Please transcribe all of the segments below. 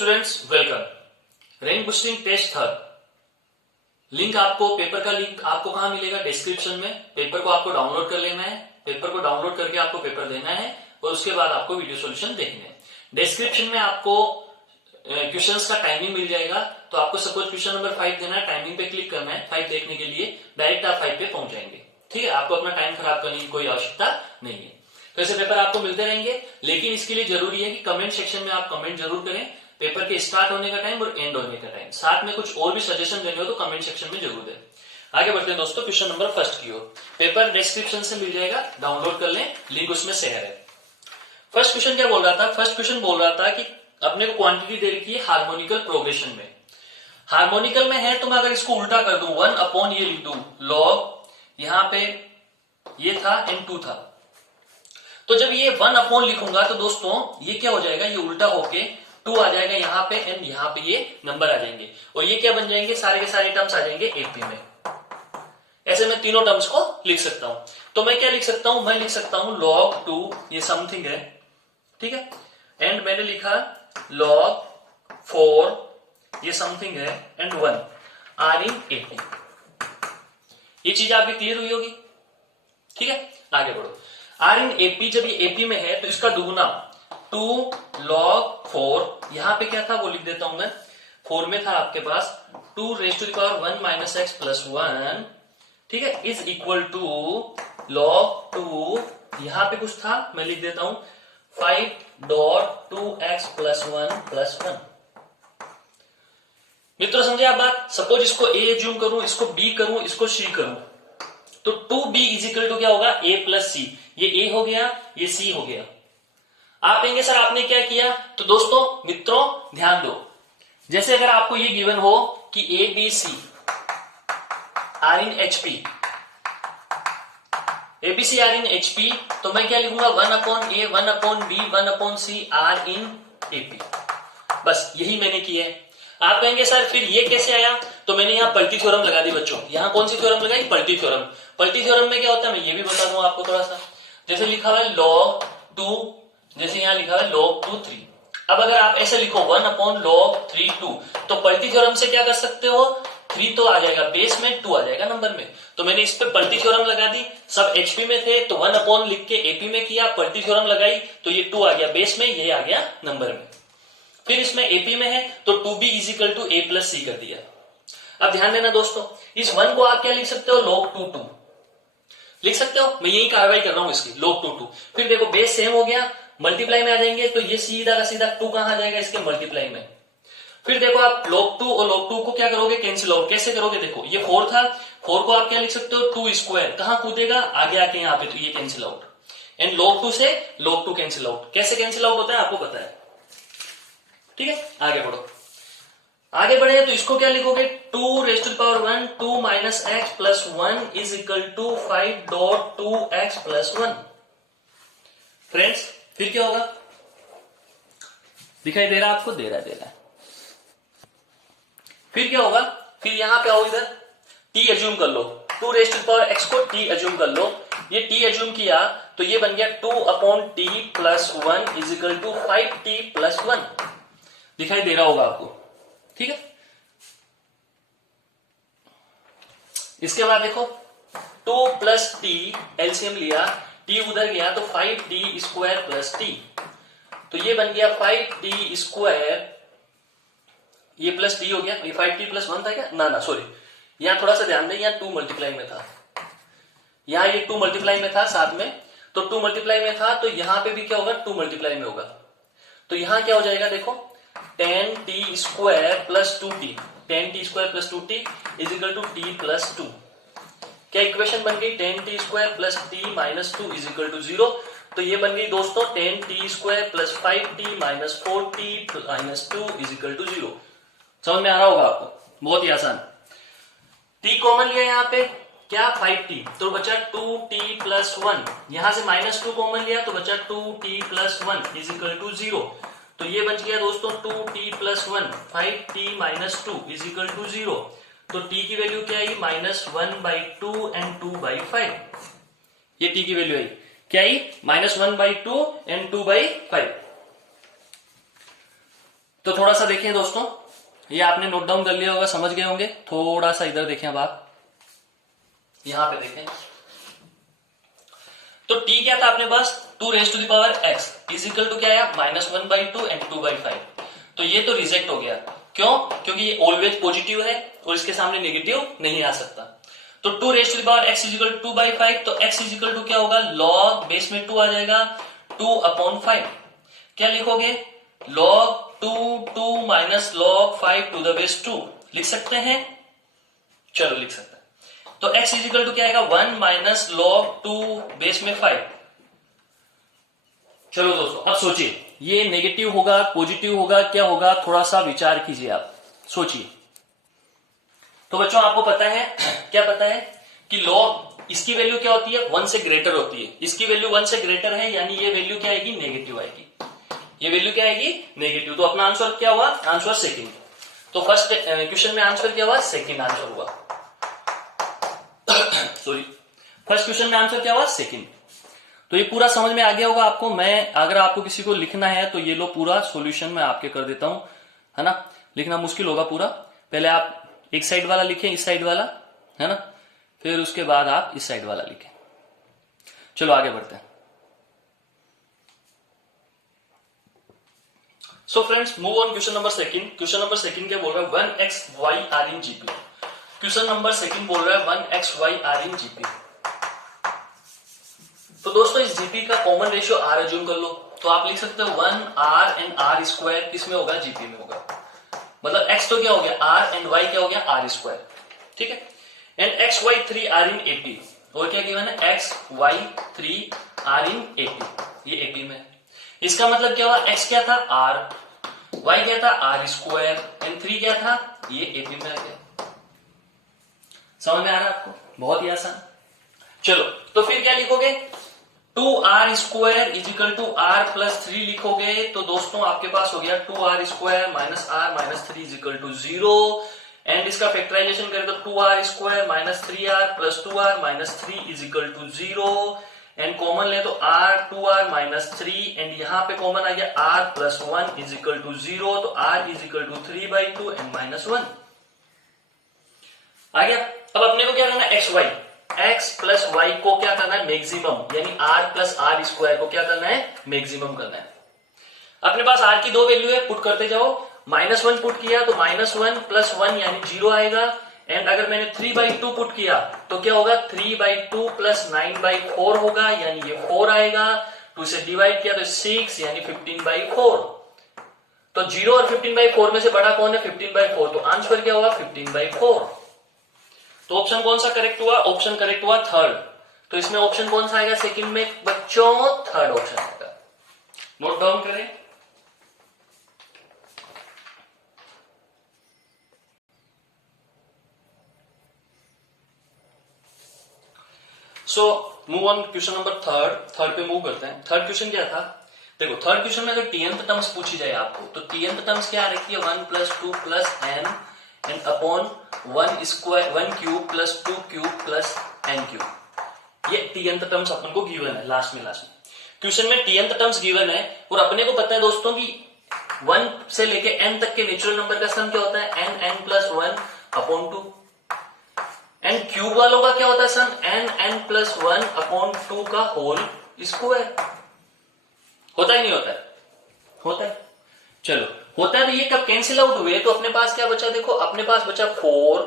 Students, welcome. Rank boosting test third link आपको, paper का link आपको कहां मिलेगा? डिस्क्रिप्शन में। पेपर को आपको डाउनलोड कर लेना है। पेपर को डाउनलोड करके आपको पेपर देना है और उसके बाद आपको वीडियो सॉल्यूशन देखने हैं। डिस्क्रिप्शन में आपको क्वेश्चंस का टाइमिंग मिल जाएगा। तो आपको सपोज क्वेश्चन नंबर 5 देना है, टाइमिंग पे क्लिक करना है 5 देखने के लिए, डायरेक्ट आप 5 पे पहुंच जाएंगे। ठीक है, आपको अपना टाइम खराब करने की कोई आवश्यकता नहीं है। तो ऐसे पेपर आपको मिलते रहेंगे, लेकिन इसके लिए जरूरी है कि कमेंट सेक्शन में आप कमेंट जरूर करें, पेपर के स्टार्ट होने का टाइम और एंड होने का टाइम। साथ में कुछ और भी सजेशन देने हो तो कमेंट सेक्शन में जरूर दें। आगे बढ़ते हैं दोस्तों क्वेश्चन नंबर फर्स्ट की ओर। पेपर डिस्क्रिप्शन से मिल जाएगा, डाउनलोड कर लें, लिंक उसमें शेयर है। फर्स्ट क्वेश्चन क्या बोल रहा था? फर्स्ट क्वेश्चन बोल रहा था कि अपने को क्वांटिटी दे रखी है हार्मोनिकल प्रोग्रेशन में। हार्मोनिकल में है तो मैं अगर इसको उल्टा कर दूं, 1 अपॉन ये लिख दूं लॉग, यहां पे ये था एंड 2 था, तो जब ये 1 अपॉन लिखूंगा तो दोस्तों ये क्या हो जाएगा, ये उल्टा होके 2 आ जाएगा यहाँ पे एंड यहाँ पे ये नंबर आ जाएंगे और ये क्या बन जाएंगे, सारे के सारे टर्म्स आ जाएंगे एपी में। ऐसे मैं तीनों टर्म्स को लिख सकता हूं। तो मैं क्या लिख सकता हूं? मैं लिख सकता हूं log 2, ये समथिंग है, ठीक है, एंड मैंने लिखा log 4, ये समथिंग है, एंड 1 आर इन एपी। ये चीज आपकी क्लियर हुई होगी। ठीक है, आगे बढ़ो। आर इन एपी, जब ये एपी में है तो इसका दुगुना 2 log 4, यहां पे क्या था वो लिख देता हूं मैं, 4 में था आपके पास 2 raise to the power 1 minus x plus 1, ठीक है, इज इक्वल टू log 2, यहां पे कुछ था मैं लिख देता हूं 5.2x प्लस 1 प्लस 1। मित्रों समझे आप बात? सपोज इसको ए एज्यूम करूं, इसको बी करूं, इसको सी करूं, तो 2b इज इक्वल टू क्या होगा, a प्लस सी। ये a हो गया, ये c हो गया। आप कहेंगे सर आपने क्या किया? तो दोस्तों मित्रों ध्यान दो, जैसे अगर आपको ये गिवन हो कि a b c are in HP, ABC are in HP, तो मैं क्या लिखूंगा, 1 upon A, 1 upon B, 1 upon C are in AP। बस यही मैंने किया है। आप कहेंगे सर फिर ये कैसे आया? तो मैंने यहाँ पलटी थ्योरम लगा दी बच्चों। यहाँ कौन सी थ्योरम लगाई? पलटी थ्योरम। पलटी थ्योरम में क्या होता है मैं ये भी बता दूं आपको थोड़ा सा। जैसे लिखा हुआ है log 2, जैसे यहाँ लिखा हुआ है log 2 3। अब अगर आप ऐसे लिखो 1 अपॉन log 3 2, तो पलटी थ्योरम से क्या कर सकते हो, 3 तो आ जाएगा बेस में, 2 आ जाएगा नंबर में। तो मैंने इस पे पलटी थ्योरम लगा दी। सब HP में थे तो 1 अपॉन लिख के AP में किया, पलटी थ्योरम लगाई तो ये 2 आ गया बेस में, ये आ गया नंबर में। फिर इसमें AP में है तो 2b is equal to a plus C कर दिया। अब ध्यान देना दोस्तों, इस 1 को आप क्या लिख सकते हो, log 2 2 लिख सकते हो। मैं यही कार्रवाई कर रहा हूं इसकी, log 2 2। फिर देखो बेस सेम हो गया, मल्टीप्लाई में आ जाएंगे तो ये सीधा का सीधा 2 कहां आ जाएगा, इसके मल्टीप्लाई में। फिर देखो आप log 2 और log 2 को क्या करोगे, कैंसिल आउट। कैसे करोगे? देखो ये 4 था, 4 को आप क्या लिख सकते हो, 2 स्क्वायर, कहां कूदेगा, आगे आके यहाँ पे, तो ये कैंसिल आउट। एंड log 2 से log 2 कैंसिल आउट। कैसे कैंसिल आउट होता है आपको पता है, ठीक है। आगे बढ़ो, आगे बढ़े तो इसको क्या लिखोगे, 2 raise to the power 1 2 minus x plus 1 is equal to 5.2x plus 1। Friends फिर क्या होगा, दिखाई दे रहा है आपको? दे रहा है। फिर क्या होगा, फिर यहां पे आओ, इधर t एज्यूम कर लो, 2 raise to the power x को t एज्यूम कर लो। ये t एज्यूम किया तो ये बन गया 2 upon t plus 1 is equal to 5t plus 1। दिखाई दे रहा होगा आपको, ठीक है। इसके बाद देखो 2 प्लस टी, एलसीएम लिया, t उधर गया तो 5t स्क्वायर प्लस t, तो ये बन गया 5t स्क्वायर, ये प्लस t हो गया। ये 5t प्लस 1 था क्या? ना सॉरी, यहां थोड़ा सा ध्यान दें, यहां 2 मल्टीप्लाई में था, यहां ये 2 मल्टीप्लाई में था साथ में, तो 2 मल्टीप्लाई में था तो यहां पे भी क्या होगा, 2 मल्टीप्लाई में होगा। तो यहां क्या हो जाएगा देखो, 10t square plus 2t, 10t square plus 2t is equal to t plus 2। क्या इक्वेशन बन गई, 10t square plus t minus 2 is equal to 0। तो ये बन गई दोस्तों 10t square plus 5t minus 4t minus 2 is equal to 0। समझ में आ रहा होगा आपको, बहुत ही आसान। t कॉमन लिया यहाँ पे, क्या 5t, तो बचा 2t प्लस 1, यहां से माइनस 2 कॉमन लिया तो बचा 2t plus 1 is equal to 0। तो ये बच गया दोस्तों 2t plus 1, 5t minus 2 is equal to 0। तो t की वैल्यू क्या आई, -1/2 एंड 2/5। ये t की वैल्यू आई, क्या आई, -1/2 एंड 2/5। तो थोड़ा सा देखिए दोस्तों, ये आपने नोट डाउन कर लिया होगा, समझ गए होंगे। थोड़ा सा इधर देखें, अब आप यहां पे देखें तो t क्या था अपने पास, 2 raise to the power x is equal to क्या है, -1/2 एंड 2/5। तो ये तो रिजेक्ट हो गया, क्यों? क्योंकि ये ऑलवेज पॉजिटिव है और इसके सामने नेगेटिव नहीं आ सकता। तो 2 raise to the power x is equal to 2/5, तो x इज इक्वल टू क्या होगा, log बेस में 2 आ जाएगा 2/5। क्या लिखोगे, log 2 minus log 5 to the base 2 लिख सकते हैं, चलो लिख सकते हैं। तो x इज इक्वल टू क्या आएगा, 1 माइनस log 2 बेस में 5। चलो दोस्तों अब सोचिए, ये नेगेटिव होगा पॉजिटिव होगा, क्या होगा, थोड़ा सा विचार कीजिए, आप सोचिए। तो बच्चों आपको पता है, क्या पता है कि log इसकी वैल्यू क्या होती है, 1 से ग्रेटर होती है। इसकी वैल्यू 1 से ग्रेटर है, यानी ये वैल्यू क्या आएगी, नेगेटिव आएगी। ये वैल्यू क्या आएगी, नेगेटिव। तो अपना आंसर क्या हुआ, आंसर सेकंड। तो फर्स्ट क्वेश्चन में आंसर क्या हुआ, सेकंड आंसर हुआ। सॉरी, फर्स्ट क्वेश्चन में आंसर क्या हुआ, सेकंड। तो ये पूरा समझ में आ गया होगा आपको। मैं अगर आपको किसी को लिखना है तो ये लो पूरा सॉल्यूशन मैं आपके कर देता हूं, है ना। लिखना मुश्किल होगा पूरा, पहले आप एक साइड वाला लिखें, इस साइड वाला, है ना, फिर उसके बाद आप इस साइड वाला लिखें। चलो आगे बढ़ते हैं। So friends move on question number second. Question number second क्या बोल रहा है, 1xy are in GP. Question number second बोल रहा है 1xy आर इन जीपी। तो दोस्तों इस जीपी का कॉमन रेशियो आर अज्यूम कर लो, तो आप लिख सकते हो 1r एंड r स्क्वायर किसमें होगा, जीपी में होगा। मतलब x तो क्या हो गया r एंड y क्या हो गया, r स्क्वायर, ठीक है। एंड x y 3 r इन 80, और क्या गिवन है, x y 3 r इन 80, ये 80 में है। इसका मतलब क्या हुआ, x क्या था r, y क्या था r स्क्वायर, एंड 3 क्या था, ये 80 में आ गया। समझ में आ रहा है आपको, बहुत ही आसान। चलो तो फिर क्या लिखोगे, 2r square is equal to r plus 3 लिखोगे, तो दोस्तों आपके पास हो गया 2r square minus r minus 3 is equal to 0। And इसका फैक्टराइजेशन करें तो 2r square minus 3r plus 2r minus 3 is equal to 0। And common ले तो r 2r माइनस 3, एंड यहाँ पे कॉमन आ गया r plus 1 is equal to 0, तो r is equal to 3/2 and minus 1 आ गया। अब अपने को क्या करना है, xy, x प्लस वाई को क्या करना है, मैक्सिमम, यानी r प्लस r स्क्वायर को क्या करना है, मैक्सिमम करना है। अपने पास r की दो वैल्यू है, पुट करते जाओ। -1 पुट किया तो -1 प्लस 1 यानी 0 आएगा। एंड अगर मैंने 3/2 पुट किया तो क्या होगा, 3/2 प्लस 9/4 होगा, यानी ये 4 आएगा। 2 से डिवाइड किया तो 6 यानी 15/4। तो 0 और 15/4 में से बड़ा कौन है, 15/4, तो आंसर क्या होगा, 15/4। तो ऑप्शन कौन सा करेक्ट हुआ, ऑप्शन करेक्ट हुआ थर्ड। तो इसमें ऑप्शन कौन सा आएगा सेकंड में बच्चों, थर्ड ऑप्शन आएगा। नोट डाउन करें। So move on question number third पे मूव करते हैं। थर्ड क्वेश्चन क्या था, देखो थर्ड क्वेश्चन में अगर टीएनथ टर्म्स पूछी जाए आपको, तो टीएनथ टर्म्स क्या रखी है, 1 plus 2 plus n and upon 1 square 1 cube plus 2 cube plus n cube. ये टीएनथ टर्म्स अपन को गिवन है लास्ट में क्वेश्चन में टीएनथ टर्म्स गिवन है। और अपने को पता है दोस्तों कि 1 से लेके n तक के नेचुरल नंबर का सम क्या होता है, n plus 1 upon 2। N cube वालों का क्या होता है सम, n प्लस 1 अपॉन 2 का होल स्क्वायर। होता ही नहीं होता है, होता है। चलो होता है तो ये कब कैंसिल आउट हुए, तो अपने पास क्या बचा, देखो अपने पास बचा 4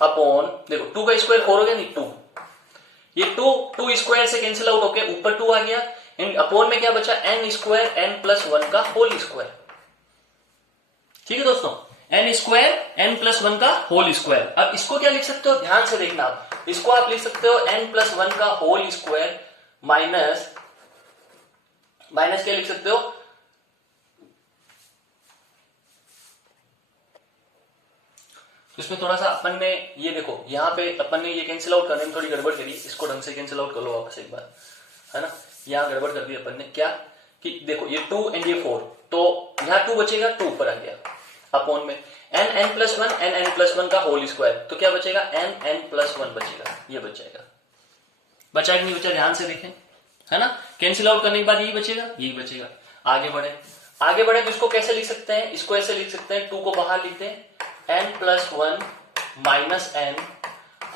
अपॉन, देखो 2 का स्क्वायर 4 हो गया, नहीं 2, ये 2 स्क्वायर से कैंसिल आउट होके ऊपर 2 आ गया। एंड अपॉन में क्या बचा, n स्क्वायर n प्लस 1 का होल स्क्वायर। ठीक है दोस्तों, n स्क्वायर n प्लस 1 का होल स्क्वायर। अब इसको क्या लिख सकते हो, ध्यान से देखना, आप इसको आप लिख सकते हो n प्लस 1 का होल स्क्वायर माइनस क्या लिख सकते हो, तो इसमें थोड़ा सा अपन ने ये देखो, यहां पे अपन ने ये कैंसिल आउट करने में थोड़ी गड़बड़ करी, इसको ढंग से कैंसिल आउट कर लो वापस एक बार, है ना। यहां गड़बड़ कर दी अपन ने, क्या कि देखो ये 2 एंड ये 4, तो यहां 2 बचेगा, 2 ऊपर आ गया अपॉन में n प्लस 1 n प्लस 1 का होल स्क्वायर, तो क्या बचेगा, n प्लस 1 बचेगा, ये बच जाएगा। बचा कि नहीं बचा, ध्यान से देखें, है ना। कैंसिल आउट करने के बाद यही बचेगा, यही बचेगा। आगे बढ़े, आगे बढ़े तो इसको कैसे लिख सकते हैं, इसको ऐसे लिख सकते हैं, 2 को बाहर लिखते हैं n+1 minus n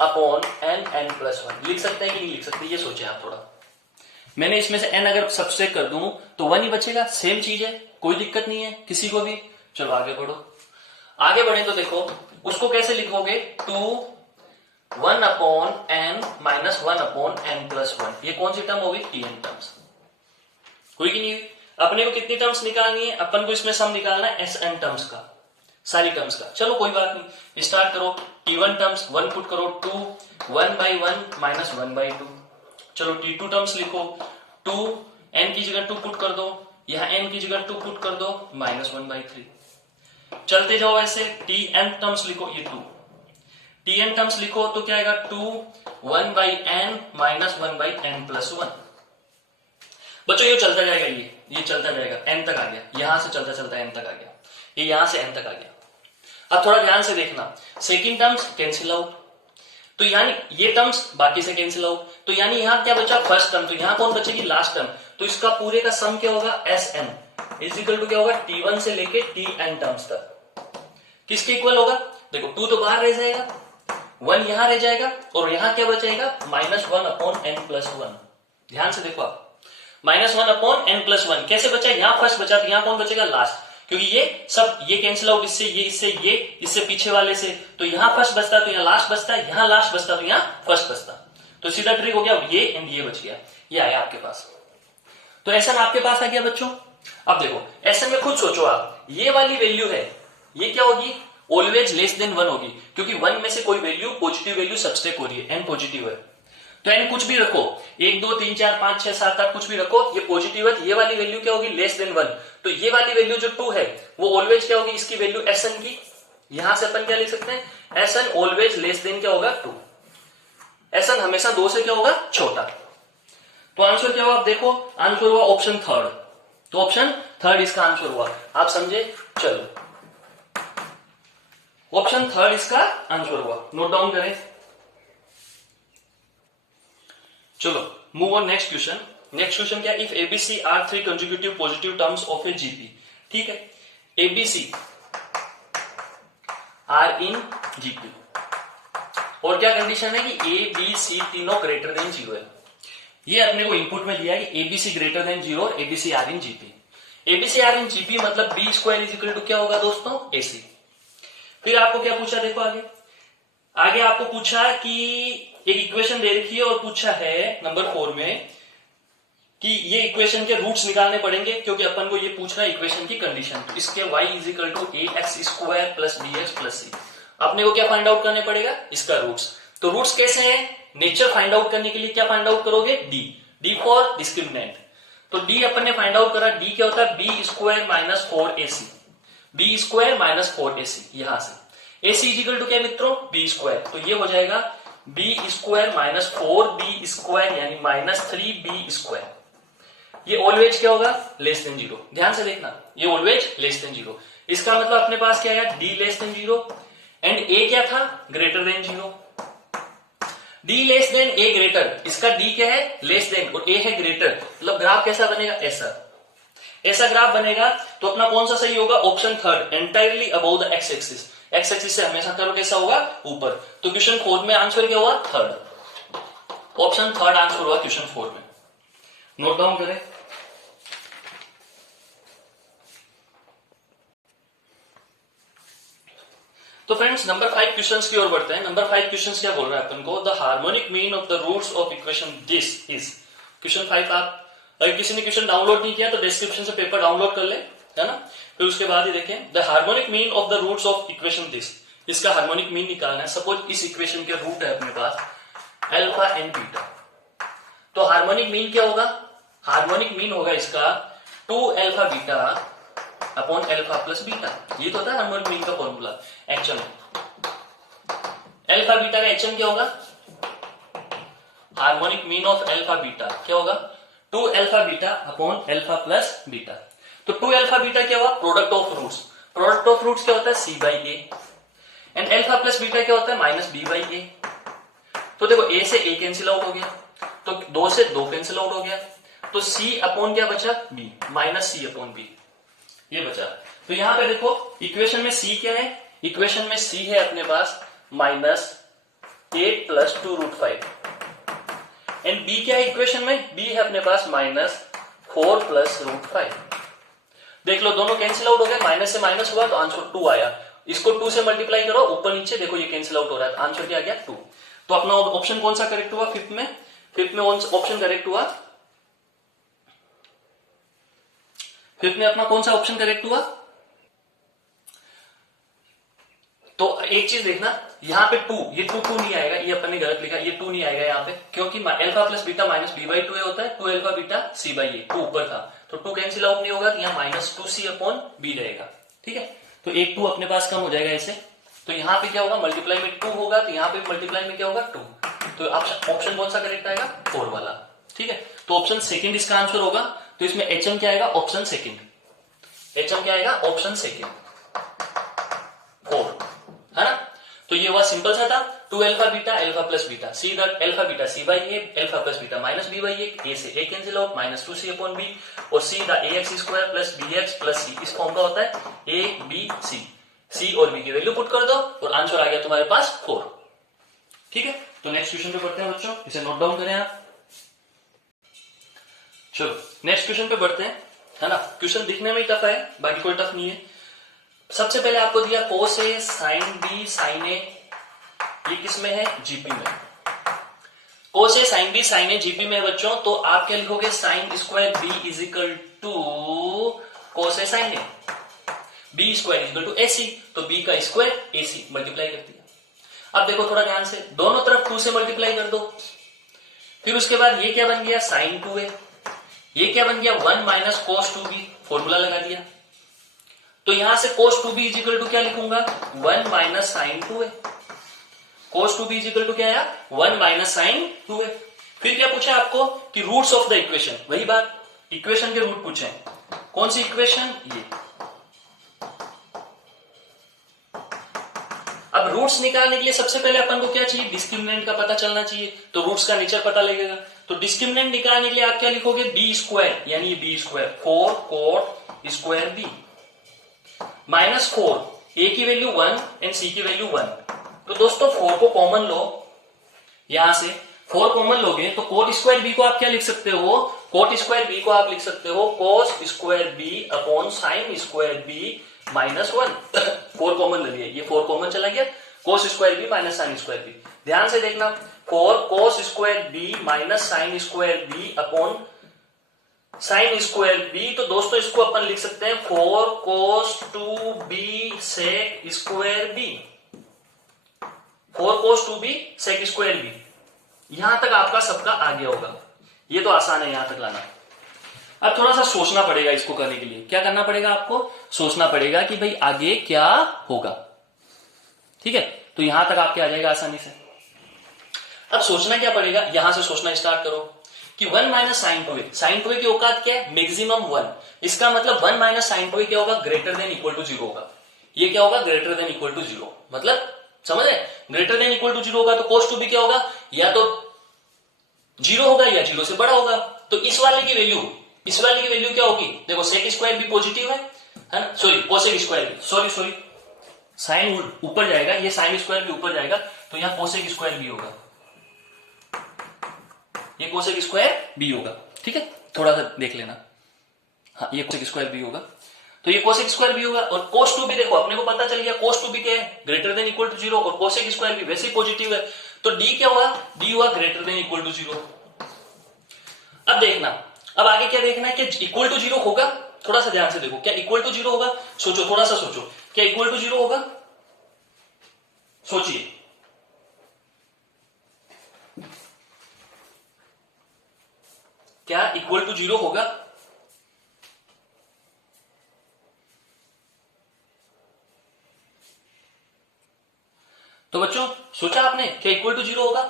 upon n+1 लिख सकते हैं कि नहीं लिख सकते, ये सोचे आप थोड़ा। मैंने इसमें से n अगर सब्सट्रैक्ट कर दूं तो 1 ही बचेगा, सेम चीज है, कोई दिक्कत नहीं है किसी को भी। चलो आगे बढ़ो, आगे बढ़े तो देखो उसको कैसे लिखोगे, 1 upon n minus 1 upon n+1, ये कौन सी टर्म होगी, tn टर्म्स हुई कि नहीं हुई। अपने को कितनी टर्म्स निकालनी है, अपन को इसमें सम निकालना है Sn टर्म्स का, सारी टर्म्स का। चलो कोई बात नहीं, स्टार्ट करो, T1 टर्म्स 1 पुट करो, 2 1/1 माइनस 1/2। चलो T2 टर्म्स लिखो, 2 n की जगह 2 पुट कर दो, यहां n की जगह 2 पुट कर दो, माइनस 1/3। चलते जाओ ऐसे, Tn टर्म्स लिखो, ये 2 Tn टर्म्स लिखो तो क्या आएगा, 2 1/n माइनस 1/n+1। बच्चों ये चलता जाएगा, ये चलता जाएगा, n तक आ गया, यहां से चलता चलता n तक आ गया, ये यहां से n तक आ गया। अब थोड़ा ध्यान से देखना, सेकंड टर्म्स कैंसिल आउट, तो यानी ये टर्म्स बाकी से कैंसिल आउट, तो यानी यहां क्या बचा, फर्स्ट टर्म, तो यहां कौन बचेगी, लास्ट टर्म। तो इसका पूरे का सम क्या होगा, Sn इज इक्वल टू क्या होगा, T1 से लेके Tn टर्म्स तक किसके इक्वल होगा, देखो 2 तो बाहर रह जाएगा, 1 यहां रह जाएगा, और यहां क्या बचेगा, -1 अपॉन n+1। ध्यान से देखो आप, -1 अपॉन n+1 कैसे बचा, यहां फर्स्ट बचा, तो यहां कौन बचेगा, लास्ट, क्योंकि ये सब ये कैंसिल आउट इससे, ये इससे, ये इससे पीछे वाले से, तो यहां फर्स्ट बचता तो यहां लास्ट बचता, यहां लास्ट बचता तो यहां फर्स्ट बचता, तो सीधा ट्रिक हो गया, ये एंड ये बच गया, ये आया आपके पास। तो Sn आपके पास आ गया बच्चों। अब देखो Sn में खुद सोचो आप, ये वाली वैल्यू है, ये क्या होगी, ऑलवेज लेस देन 1 होगी, क्योंकि 1 में से कोई वैल्यू पॉजिटिव वैल्यू सब्सट्रैक्ट हो रही है, n पॉजिटिव है, तो n कुछ भी रखो, 1 2 3 4 5 6 7 8 कुछ भी रखो, ये पॉजिटिव है, ये वाली वैल्यू क्या होगी, लेस देन 1, तो ये वाली वैल्यू जो 2 है वो ऑलवेज क्या होगी, इसकी वैल्यू Sn की, यहां से अपन क्या लिख सकते हैं, Sn ऑलवेज लेस देन क्या होगा, 2, Sn हमेशा 2 से क्या होगा, छोटा। तो आंसर क्या हुआ, आप देखो आंसर हुआ ऑप्शन थर्ड, तो ऑप्शन थर्ड इसका आंसर हुआ, आप समझे। चलो ऑप्शन थर्ड इसका आंसर हुआ, नोट डाउन करें। चलो move on next question. Next question क्या, if ABC are 3 consecutive positive terms of a GP, ठीक है, एबीसी आर इन जीपी, और क्या कंडीशन है कि ए बी सी तीनों ग्रेटर देन 0 है। ये अपने को इनपुट में दिया है कि एबीसी ग्रेटर देन 0 और ABC are in GP. ABC are in GP मतलब B square is equal to क्या होगा दोस्तों, एसी। फिर आपको क्या पूछा, देखो आगे आपको पूछा कि एक इक्वेशन दे रखी है और पूछा है नंबर 4 में कि ये इक्वेशन के रूट्स निकालने पड़ेंगे, क्योंकि अपन को ये पूछना है इक्वेशन की कंडीशन। तो इसके y is equal to ax² plus bx plus c, अपने को क्या फाइंड आउट करने पड़ेगा, इसका रूट्स। तो रूट्स कैसे हैं, नेचर फाइंड आउट करने के लिए क्या फाइंड आउट करोगे, d फॉर डिस्क्रिमिनेंट। तो d अपन ने फाइंड आउट करा, d क्या होता है, b² minus 4ac, b² minus 4ac, यहां से ac इज इक्वल टू क्या मित्रों, b², तो ये हो जाएगा b² माइनस 4b² यानी -3b²। ये ऑलवेज क्या होगा, लेस देन 0, ध्यान से देखना, ये ऑलवेज लेस देन 0। इसका मतलब अपने पास क्या है, d less than 0 and a क्या था, greater than 0। d less than a greater, इसका d क्या है, लेस देन, और a है ग्रेटर, मतलब ग्राफ कैसा बनेगा, ऐसा ग्राफ बनेगा। तो अपना कौन सा सही होगा, option third, entirely above the x axis, x axis से हमेशा कर्व कैसा होगा, ऊपर। तो क्वेश्चन 4 में आंसर क्या हुआ, थर्ड, ऑप्शन थर्ड आंसर हुआ क्वेश्चन 4 में। नोट डाउन करें। तो फ्रेंड्स नंबर 5 क्वेश्चंस की ओर बढ़ते हैं। नंबर 5 क्वेश्चंस क्या बोल रहा है अपन को, the harmonic mean of the roots of equation this is. Question 5 आप अगर किसी ने क्वेश्चन डाउनलोड नहीं किया तो डिस्क्रिप्शन से पेपर डाउनलोड कर ले, है ना, फिर उसके बाद ही देखें। The harmonic mean of the roots of equation this, इसका हार्मोनिक मीन निकालना है। सपोज इस इक्वेशन के रूट है अपने पास अल्फा एंड बीटा, तो हार्मोनिक मीन क्या होगा, हार्मोनिक मीन होगा इसका 2 alpha beta upon alpha plus beta. ये तो होता है हार्मोनिक मीन का फॉर्मूला, एचएम। अल्फा बीटा का एचएम क्या होगा, harmonic mean of alpha beta क्या होगा, 2 alpha beta upon alpha plus beta. तो 2 अल्फा बीटा क्या हुआ, product of roots. Product of roots क्या होता है, c by a, and alpha plus beta क्या होता है, माइनस b बाई ए। तो देखो a से a कैंसिल आउट हो गया, तो 2 से 2 कैंसिल आउट हो गया, तो c अपॉन क्या बचा, b, minus c upon b। ये बचा। तो यहां पे देखो इक्वेशन में सी क्या है, इक्वेशन में सी है अपने पास -8 + 2√5 एंड बी क्या है इक्वेशन में, बी है अपने पास -4 + √5। देख लो दोनों कैंसिल आउट हो गए, माइनस से माइनस हुआ तो आंसर 2 आया, इसको 2 से मल्टीप्लाई करो ऊपर नीचे, देखो ये कैंसिल आउट हो रहा है, आंसर क्या आ गया 2। तो अपना ऑप्शन कौन सा करेक्ट हुआ, फिफ्थ में ऑप्शन करेक्ट हुआ, फिफ्थ में अपना कौन सा ऑप्शन करेक्ट हुआ। तो एक चीज देखना यहां पे 2, ये 2 नहीं आएगा, ये अपन ने गलत लिखा, ये 2 नहीं आएगा यहाँ पे, क्योंकि alpha plus beta minus b/2 होता है, 2 अल्फा बीटा c/a, 2 ऊपर था तो 2 कैंसिल आउट नहीं होगा, तो यहाँ -2c/b रहेगा। ठीक है, तो एक 2 अपने पास कम हो जाएगा ऐसे। तो यहाँ पे क्या होगा, मल्टीप्लाई में 2 होगा, तो यहाँ पे मल्टीप्लाई में क्या होगा 2, तो ऑप्शन कौन सा करेक्ट आएगा, 4 वाला। ठीक है, तो ऑप्शन सेकंड इसका आंसर होगा। तो इसमें HM क्या आएगा, ऑप्शन सेकंड, HM क्या आएगा, ऑप्शन सेकंड 4, है ना। तो ये हुआ सिंपल सा था, 2 alpha beta alpha plus beta, see that alpha beta c/a, alpha plus beta -b/a, a से a कैंसिल आउट -2c/b, और c the ax² plus bx plus c, इस फॉर्म का होता है a b c, c और b की value put कर दो और आंसर आ गया तुम्हारे पास 4। ठीक है, तो नेक्स्ट क्वेश्चन पे बढ़ते हैं बच्चों, इसे नोट डाउन करें आप। चलो नेक्स्ट क्वेश्चन पे बढ़ते हैं, है ना। क्वेश्चन दिखने में ही टफ है, बाकी कोई टफ नहीं है। सबसे पहले आपको दिया cos A sine B sine A, ये किसमें है, जीपी में। Cos A sine B sine A GP में बच्चों, तो आप क्या लिखोगे, sine square B is equal to cos A sine A, B square is equal to AC, तो बी का स्क्वायर एसी मल्टीप्लाई कर दिया। अब देखो थोड़ा ध्यान से, दोनों तरफ 2 से मल्टीप्लाई कर दो, फिर उसके बाद ये क्या बन गया साइन 2a, ये क्या बन गया 1 माइनस कोस 2b, फॉर्मूला लगा दिया। तो यहां से cos 2b is equal to क्या लिखूंगा, 1 minus sine 2a, cos 2b is equal to क्या आया, 1 माइनस साइन 2a। फिर क्या पूछा आपको कि रूट्स ऑफ द इक्वेशन, वही बात, इक्वेशन के रूट पूछे, कौन सी इक्वेशन, ये। अब रूट्स निकालने के लिए सबसे पहले अपन को क्या चाहिए, डिस्क्रिमिनेंट का पता चलना चाहिए, तो रूट्स का नेचर पता लगेगा। तो डिस्क्रिमिनेंट निकालने के लिए आप क्या लिखोगे, बी स्क्वायर, यानी b square 4 cot square b -4, a की वैल्यू 1 एंड सी की वैल्यू 1। तो दोस्तों 4 को कॉमन लो, यहां से 4 कॉमन लोगे तो कोट स्क्वायर बी को आप क्या लिख सकते हो, कोट स्क्वायर बी को आप लिख सकते हो cos square b upon sine square b -1। 4 common ले लिए, ये 4 कॉमन चला गया, cos square b minus sine square b. ध्यान से देखना, 4 cos square b minus sine square b upon sine square b, तो दोस्तों इसको अपन लिख सकते हैं 4 cos 2b sec square b, 4 cos 2b sec square b. यहां तक आपका सबका आ गया होगा, ये तो आसान है यहां तक लाना। अब थोड़ा सा सोचना पड़ेगा इसको करने के लिए, क्या करना पड़ेगा आपको, सोचना पड़ेगा कि भाई आगे क्या होगा। ठीक है, तो यहां तक आपके आ जाएगा आसानी से। अब सोचना क्या पड़ेगा, यहां से सोचना स्टार्ट करो कि 1 minus sine 2a, sign 2a की औकात क्या है, मैक्सिमम 1, इसका मतलब 1 माइनस साइन 2a क्या होगा, ग्रेटर देन इक्वल टू 0 होगा। ये क्या होगा, ग्रेटर देन इक्वल टू 0, मतलब समझ रहे, ग्रेटर देन इक्वल टू 0 होगा तो cos 2b क्या होगा, या तो 0 होगा या 0 से बड़ा होगा। तो इस वाले की वैल्यू क्या होगी, देखो सेक स्क्वायर भी पॉजिटिव है ना, सॉरी कोसेक स्क्वायर भी, सॉरी साइन ऊपर जाएगा, ये साइन स्क्वायर भी ऊपर जाएगा, तो यहाँ कोसेक स्क्वायर भी होगा, ये कोसेक स्क्वायर बी होगा। ठीक है, थोड़ा सा देख लेना, हाँ ये कोसेक स्क्वायर बी होगा, तो ये कोसेक स्क्वायर बी होगा। और cos 2b देखो अपने को पता चल गया, cos 2b क्या है, ग्रेटर देन इक्वल टू 0, और कोसेक स्क्वायर बी वैसे ही पॉजिटिव है, तो d क्या हुआ, d हुआ ग्रेटर देन इक्वल टू 0। अब देखना, अब आगे क्या देखना है, कि इक्वल टू 0 होगा, थोड़ा सा ध्यान से देखो, क्या इक्वल टू 0 होगा, सोचो, थोड़ा सा सोचो, क्या इक्वल टू 0 होगा, सोचिए, क्या इक्वल टू 0 होगा, तो बच्चों सोचा आपने क्या इक्वल टू 0 होगा।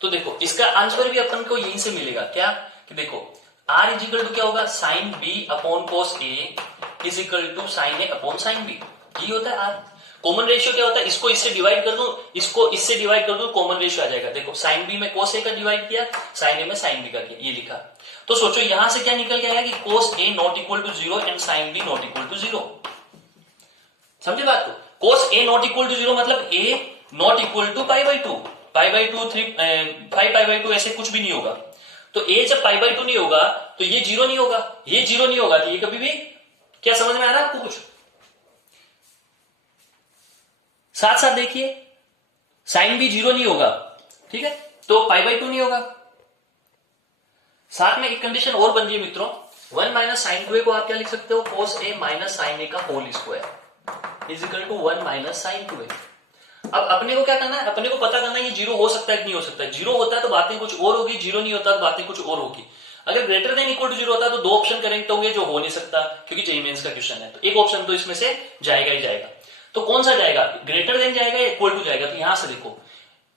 तो देखो इसका आंसर भी अपन को यहीं से मिलेगा, क्या कि देखो r इज इक्वल टू क्या होगा, sine b upon cos a is equal to sine a upon sine b, ये होता है r। कॉमन रेशियो क्या होता है, इसको इससे डिवाइड कर दूं, इसको इससे डिवाइड कर दूं, कॉमन रेशियो आ जाएगा। देखो साइन b में कोस a का डिवाइड किया, साइन a में साइन b का किया, ये लिखा। तो सोचो यहां से क्या निकल के आएगा कि cos A not equal to 0 and sin B not equal to 0। समझे बात को? cos A not equal to 0 मतलब A not equal to pi by 2, 3 5 pi by 2 ऐसे कुछ भी नहीं होगा। तो A जब पाई बाई 2 नहीं होगा तो ये 0 नहीं होगा, ये 0 नहीं होगा तो ये कभी भी, क्या समझ में आ रहा है आपको कुछ? साथ साथ देखिए, साइन भी 0 नहीं होगा, ठीक है, तो पाई बाई 2 नहीं होगा। साथ में एक कंडीशन और बन गई मित्रों, 1 माइनस साइन 2A को आप क्या लिख सकते हो, cos A minus sine A का whole square is equal to 1 minus sine 2A। अब अपने को क्या करना है, अपने को पता करना है ये 0 हो सकता है कि नहीं हो सकता है। 0 होता है तो बातें कुछ और होगी, 0 नहीं होता तो बातें कुछ और होगी। अगर ग्रेटर देन इक्वल टू 0 होता है तो दो ऑप्शन करेक्ट होंगे जो हो नहीं सकता, क्योंकि जेईई मेंस का क्वेश्चन है, तो एक ऑप्शन तो इसमें से जाएगा ही जाएगा। तो कौन सा जाएगा, ग्रेटर देन जाएगा या इक्वल टू जाएगा? तो यहां से देखो,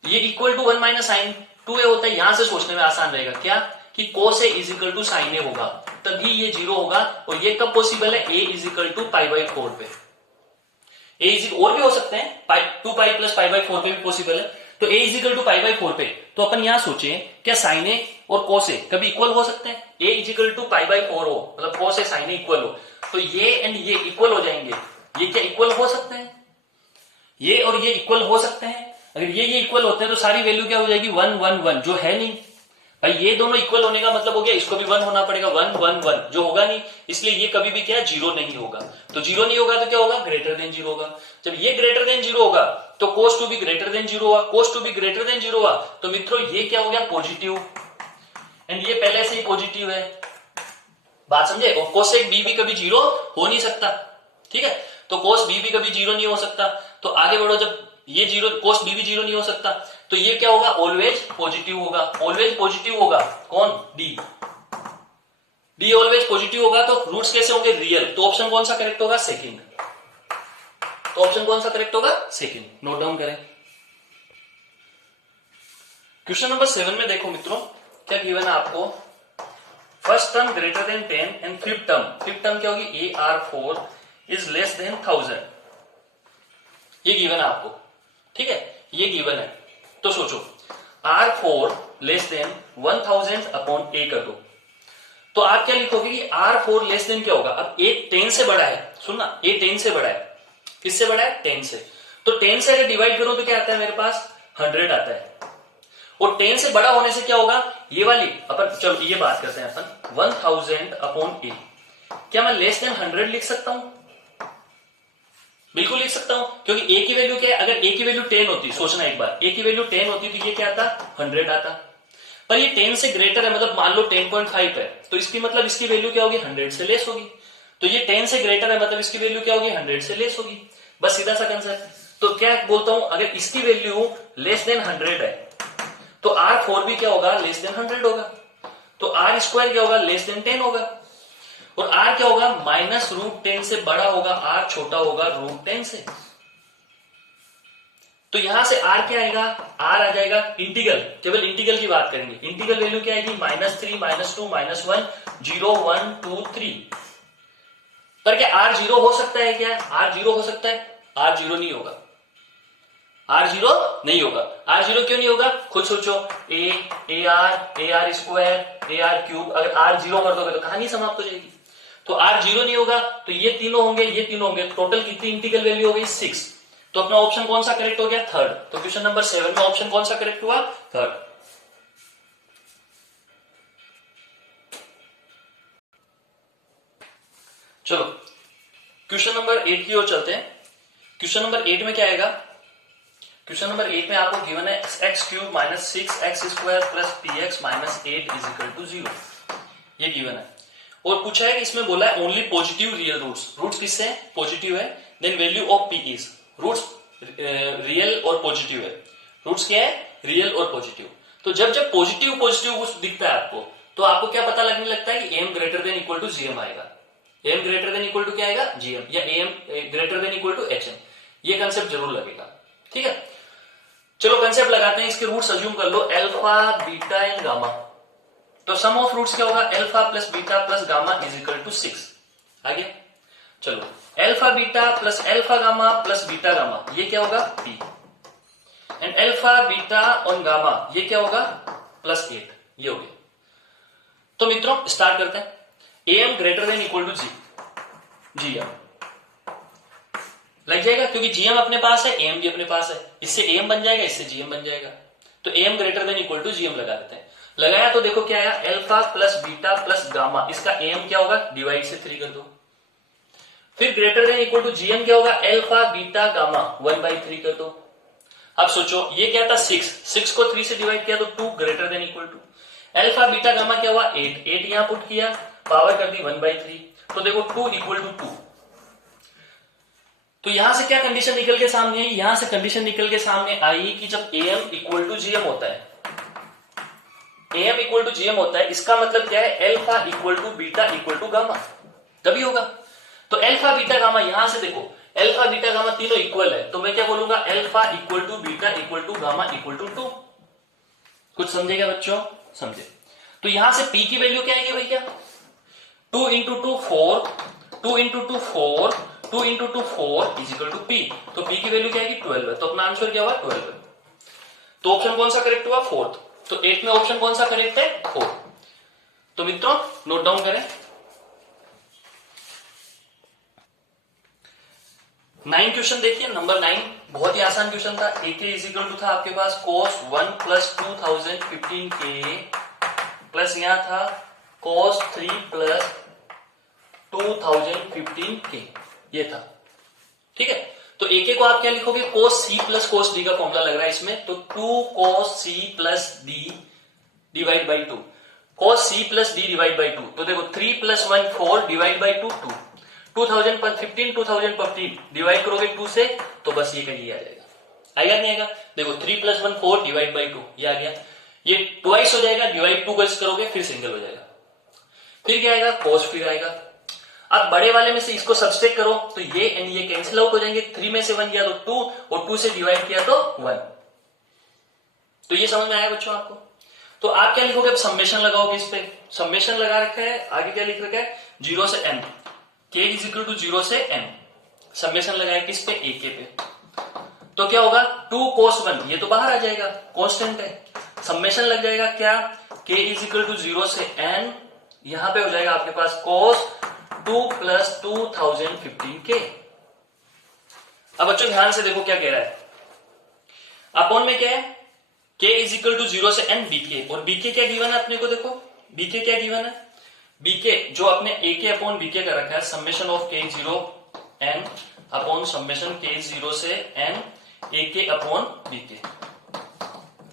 ये equal to 1 minus sine 2A होता है, यहां से सोचने में आसान रहेगा क्या कि cos A is equal to sine A होगा, तभी ये 0 होगा। और ये कब पॉसिबल है, A is equal to pi by 4 पे। A इज और भी हो सकते हैं, 2 पाई प्लस पाई बाई 4 पे भी पॉसिबल है। तो A is equal to pi by 4 पे, तो अपन यहां सोचे क्या साइन A और cos A कभी इक्वल हो सकते हैं? A is equal to pi by 4 हो, मतलब cos A sine A equal हो, तो ये एंड ये इक्वल हो जाएंगे। ये क्या इक्वल हो सकते हैं? ये और ये इक्वल हो सकते हैं। अगर ये इक्वल होते हैं तो सारी वैल्यू क्या हो जाएगी, 1 1 1, जो है नहीं भाई। ये दोनों इक्वल होने का मतलब हो गया इसको भी 1 होना पड़ेगा, 1 1 1, जो होगा नहीं, इसलिए ये कभी भी क्या है, 0 नहीं होगा। तो 0 नहीं होगा तो क्या होगा, ग्रेटर देन 0 होगा। जब ये ग्रेटर देन 0 होगा तो cos 2 भी ग्रेटर देन 0 हुआ, cos 2 भी ग्रेटर देन 0 हुआ, तो मित्रों ये क्या हो गया, पॉजिटिव, एंड ये पहले से ही पॉजिटिव है। बात समझे? और cosec B भी कभी 0 हो नहीं सकता, ठीक है, तो cos B भी कभी 0 नहीं हो सकता। तो आगे बढ़ो, जब ये 0, cos B भी 0 नहीं हो सकता, तो ये क्या होगा, ऑलवेज पॉजिटिव होगा। ऑलवेज पॉजिटिव होगा कौन, D ऑलवेज पॉजिटिव होगा। तो रूट्स कैसे होंगे, रियल। तो ऑप्शन कौन सा करेक्ट होगा, सेकंड। तो ऑप्शन कौन सा करेक्ट होगा, सेकंड। नोट डाउन करें। क्वेश्चन नंबर 7 में देखो मित्रों क्या गिवन है आपको, first term greater than 10 and fifth term क्या होगी, AR4 इज लेस देन 1000। ये गिवन है आपको, ठीक है, ये गिवन है। तो सोचो R4 less than 1000 upon A कर दो, तो आप क्या लिखोगे कि R4 लेस देन क्या होगा। अब A 10 से बड़ा है, सुनना, A 10 से बड़ा है, किससे बड़ा है, 10 से। तो 10 से अगर डिवाइड करो तो क्या आता है मेरे पास, 100 आता है। और 10 से बड़ा होने से क्या होगा, ये वाली अपन, चलो ये बात करते हैं अपन, 1000 अपॉन A, क्या मैं लेस देन 100 लिख सकता हूं? बिल्कुल लिख सकता हूं, क्योंकि A की वैल्यू क्या है, अगर A की वैल्यू 10 होती, सोचना एक बार, A की वैल्यू 10 होती तो ये क्या आता, 100 आता। पर ये 10 से ग्रेटर है, मतलब मान लो 10.5 है, तो इसकी मतलब इसकी वैल्यू क्या होगी, 100 से लेस होगी। तो ये 10 से ग्रेटर है, मतलब इसकी वैल्यू क्या होगी, 100 से लेस होगी। बस सीधा सा कंसेप्ट। तो क्या बोलता हूं, अगर इसकी वैल्यू लेस देन 100 है तो R4 भी क्या होगा, लेस देन 100 होगा। तो R स्क्वायर क्या होगा, लेस देन 10 होगा। और R क्या होगा, माइनस रूट 10 से बड़ा होगा, R छोटा होगा रूट 10 से। तो यहां से R क्या आएगा, R आ जाएगा इंटीग्रल, केवल इंटीग्रल की बात करेंगे। इंटीग्रल वैल्यू क्या आएगी, -3 -2 -1 0 1 2 3। पर क्या R 0 हो सकता है, क्या R 0 हो सकता है, R 0 नहीं होगा, R 0 नहीं होगा। R 0 क्यों नहीं होगा, खुद सोचो, AR स्क्वायर AR क्यूब, अगर R 0 कर दोगे तो कहानी समाप्त हो जाएगी। तो R 0 नहीं होगा, तो ये तीनों होंगे, ये तीनों होंगे, टोटल कितनी इंटीग्रल वैल्यू हो गई, 6। तो अपना ऑप्शन कौन सा करेक्ट हो गया, थर्ड। तो क्वेश्चन नंबर 7 में ऑप्शन कौन सा करेक्ट हुआ, थर्ड। चलो क्वेश्चन नंबर 8 की ओर चलते हैं। क्वेश्चन नंबर 8 में क्या आएगा, क्वेश्चन नंबर 8 में आपको गिवन है x cube minus 6x square plus px minus 8 is equal to 0। ये गिवन है और पूछा है कि इसमें बोला है only positive real roots. Roots किससे पॉजिटिव है, then value of p is, roots real और पॉजिटिव है। रूट्स क्या है, रियल और पॉजिटिव। तो जब जब पॉजिटिव कुछ दिखता है आपको, तो आपको क्या पता लगने लगता है कि m greater than equal to gm आएगा। m greater than equal to क्या आएगा, gm, या am greater than equal to hm। ये कंसेप्ट जरूर लगेगा, ठीक है। चलो कंसेप्ट लगाते हैं, इसके रूट्स अज्यूम कर लो, अल्फा बीटा एंड गामा। तो सम ऑफ रूट्स क्या होगा, alpha plus beta plus gamma is equal to 6। आगे चलो, alpha beta plus alpha gamma plus beta gamma, ये क्या होगा, p, एंड अल्फा बीटा और गामा ये क्या होगा, +8, ये हो गया। तो मित्रों स्टार्ट करते हैं। am greater than equal to gm लग जाएगा, क्योंकि gm अपने पास है, am भी अपने पास है, इससे am बन जाएगा, इससे gm बन जाएगा। तो am greater than equal to gm लगा देते हैं। लगाया तो देखो क्या आया, alpha plus beta plus gamma, इसका am क्या होगा, डिवाइड से 3 कर दो। फिर greater than equal to gm क्या होगा, अल्फा बीटा गामा 1/3 कर दो। अब सोचो ये क्या था 6 को 3 से डिवाइड किया तो 2 greater than equal to alpha beta gamma क्या हुआ 8 यहां पुट किया, पावर कर दी 1/3, तो देखो 2 इक्वल टू 2। तो यहां से क्या कंडीशन निकल के सामने आई, यहां से कंडीशन निकल के सामने आई कि जब am इक्वल टू gm होता है, am इक्वल टू gm होता है, इसका मतलब क्या है, alpha equal to beta equal to gamma, तभी होगा। तो अल्फा बीटा गामा, यहां से देखो अल्फा बीटा गामा तीनों इक्वल है, तो मैं क्या बोलूंगा, alpha equal to beta equal to gamma equal to 2। कुछ समझेगा बच्चों, समझे। तो यहां से p की वैल्यू क्या आएगी भैया, 2 into 2 4, 2 into 2 4, 2 into 2 4 is equal to p। तो p की वैल्यू क्या आएगी 12 है, तो अपना आंसर क्या हुआ 12 है। तो ऑप्शन कौन सा करेक्ट हुआ, 4th। तो 8 में ऑप्शन कौन सा करेक्ट है, 4। तो मित्रों नोट डाउन करें। 9 क्वेश्चन देखिए, नंबर 9 बहुत ही आसान क्वेश्चन था। AK इज इक्वल टू था आपके पास cos 1 प्लस 2015K प्लस यहां था cos 3 प्लस 2015K, ये था, ठीक है। तो AK को आप क्या लिखोगे, cos C plus cos D का फॉर्मूला लग रहा है इसमें, तो 2 cos C plus D divide by 2, cos C plus D divide by 2। तो देखो 3 प्लस 1 4 डिवाइड बाई 2 2, 2015 डिवाइड करोगे 2 से तो बस ये कहीं आ जाएगा, आएगा नहीं आएगा, देखो 3 प्लस 1 4 डिवाइड बाई 2 ये आ गया, ये ट्वाइस हो जाएगा, डिवाइड 2 करोगे फिर सिंगल हो जाएगा, फिर क्या आएगा cos फिर आएगा। अब बड़े वाले में से इसको सब्सट्रैक्ट करो तो ये एंड ये कैंसिल आउट हो जाएंगे, 3 में से 1 गया तो 2 और 2 से डिवाइड किया तो 1। तो ये समझ में आया बच्चों आपको। तो आप क्या लिखोगे, अब सम्मेशन लगाओगे, इस पे सम्मेशन लगा रखा है, आगे क्या लिख रखा है 0 से n, k is equal to 0 से n, सम्मेशन लगाया किस पे, AK पे। तो क्या होगा 2 cos 1, ये तो बाहर आ जाएगा, कांस्टेंट है, सम्मेशन लग जाएगा क्या, k इज इक्वल टू 0 से n, यहां पे हो जाएगा आपके पास cos 2 प्लस 2015K। अब बच्चों ध्यान से देखो क्या कह रहा है, अपॉन में क्या है, k इज इक्वल टू 0 से n bk, और bk क्या गिवन है अपने को, देखो bk क्या गिवन है, bk जो अपने ak अपॉन bk का रखा है, summation of k 0 n upon summation k 0 से n ak अपॉन bk।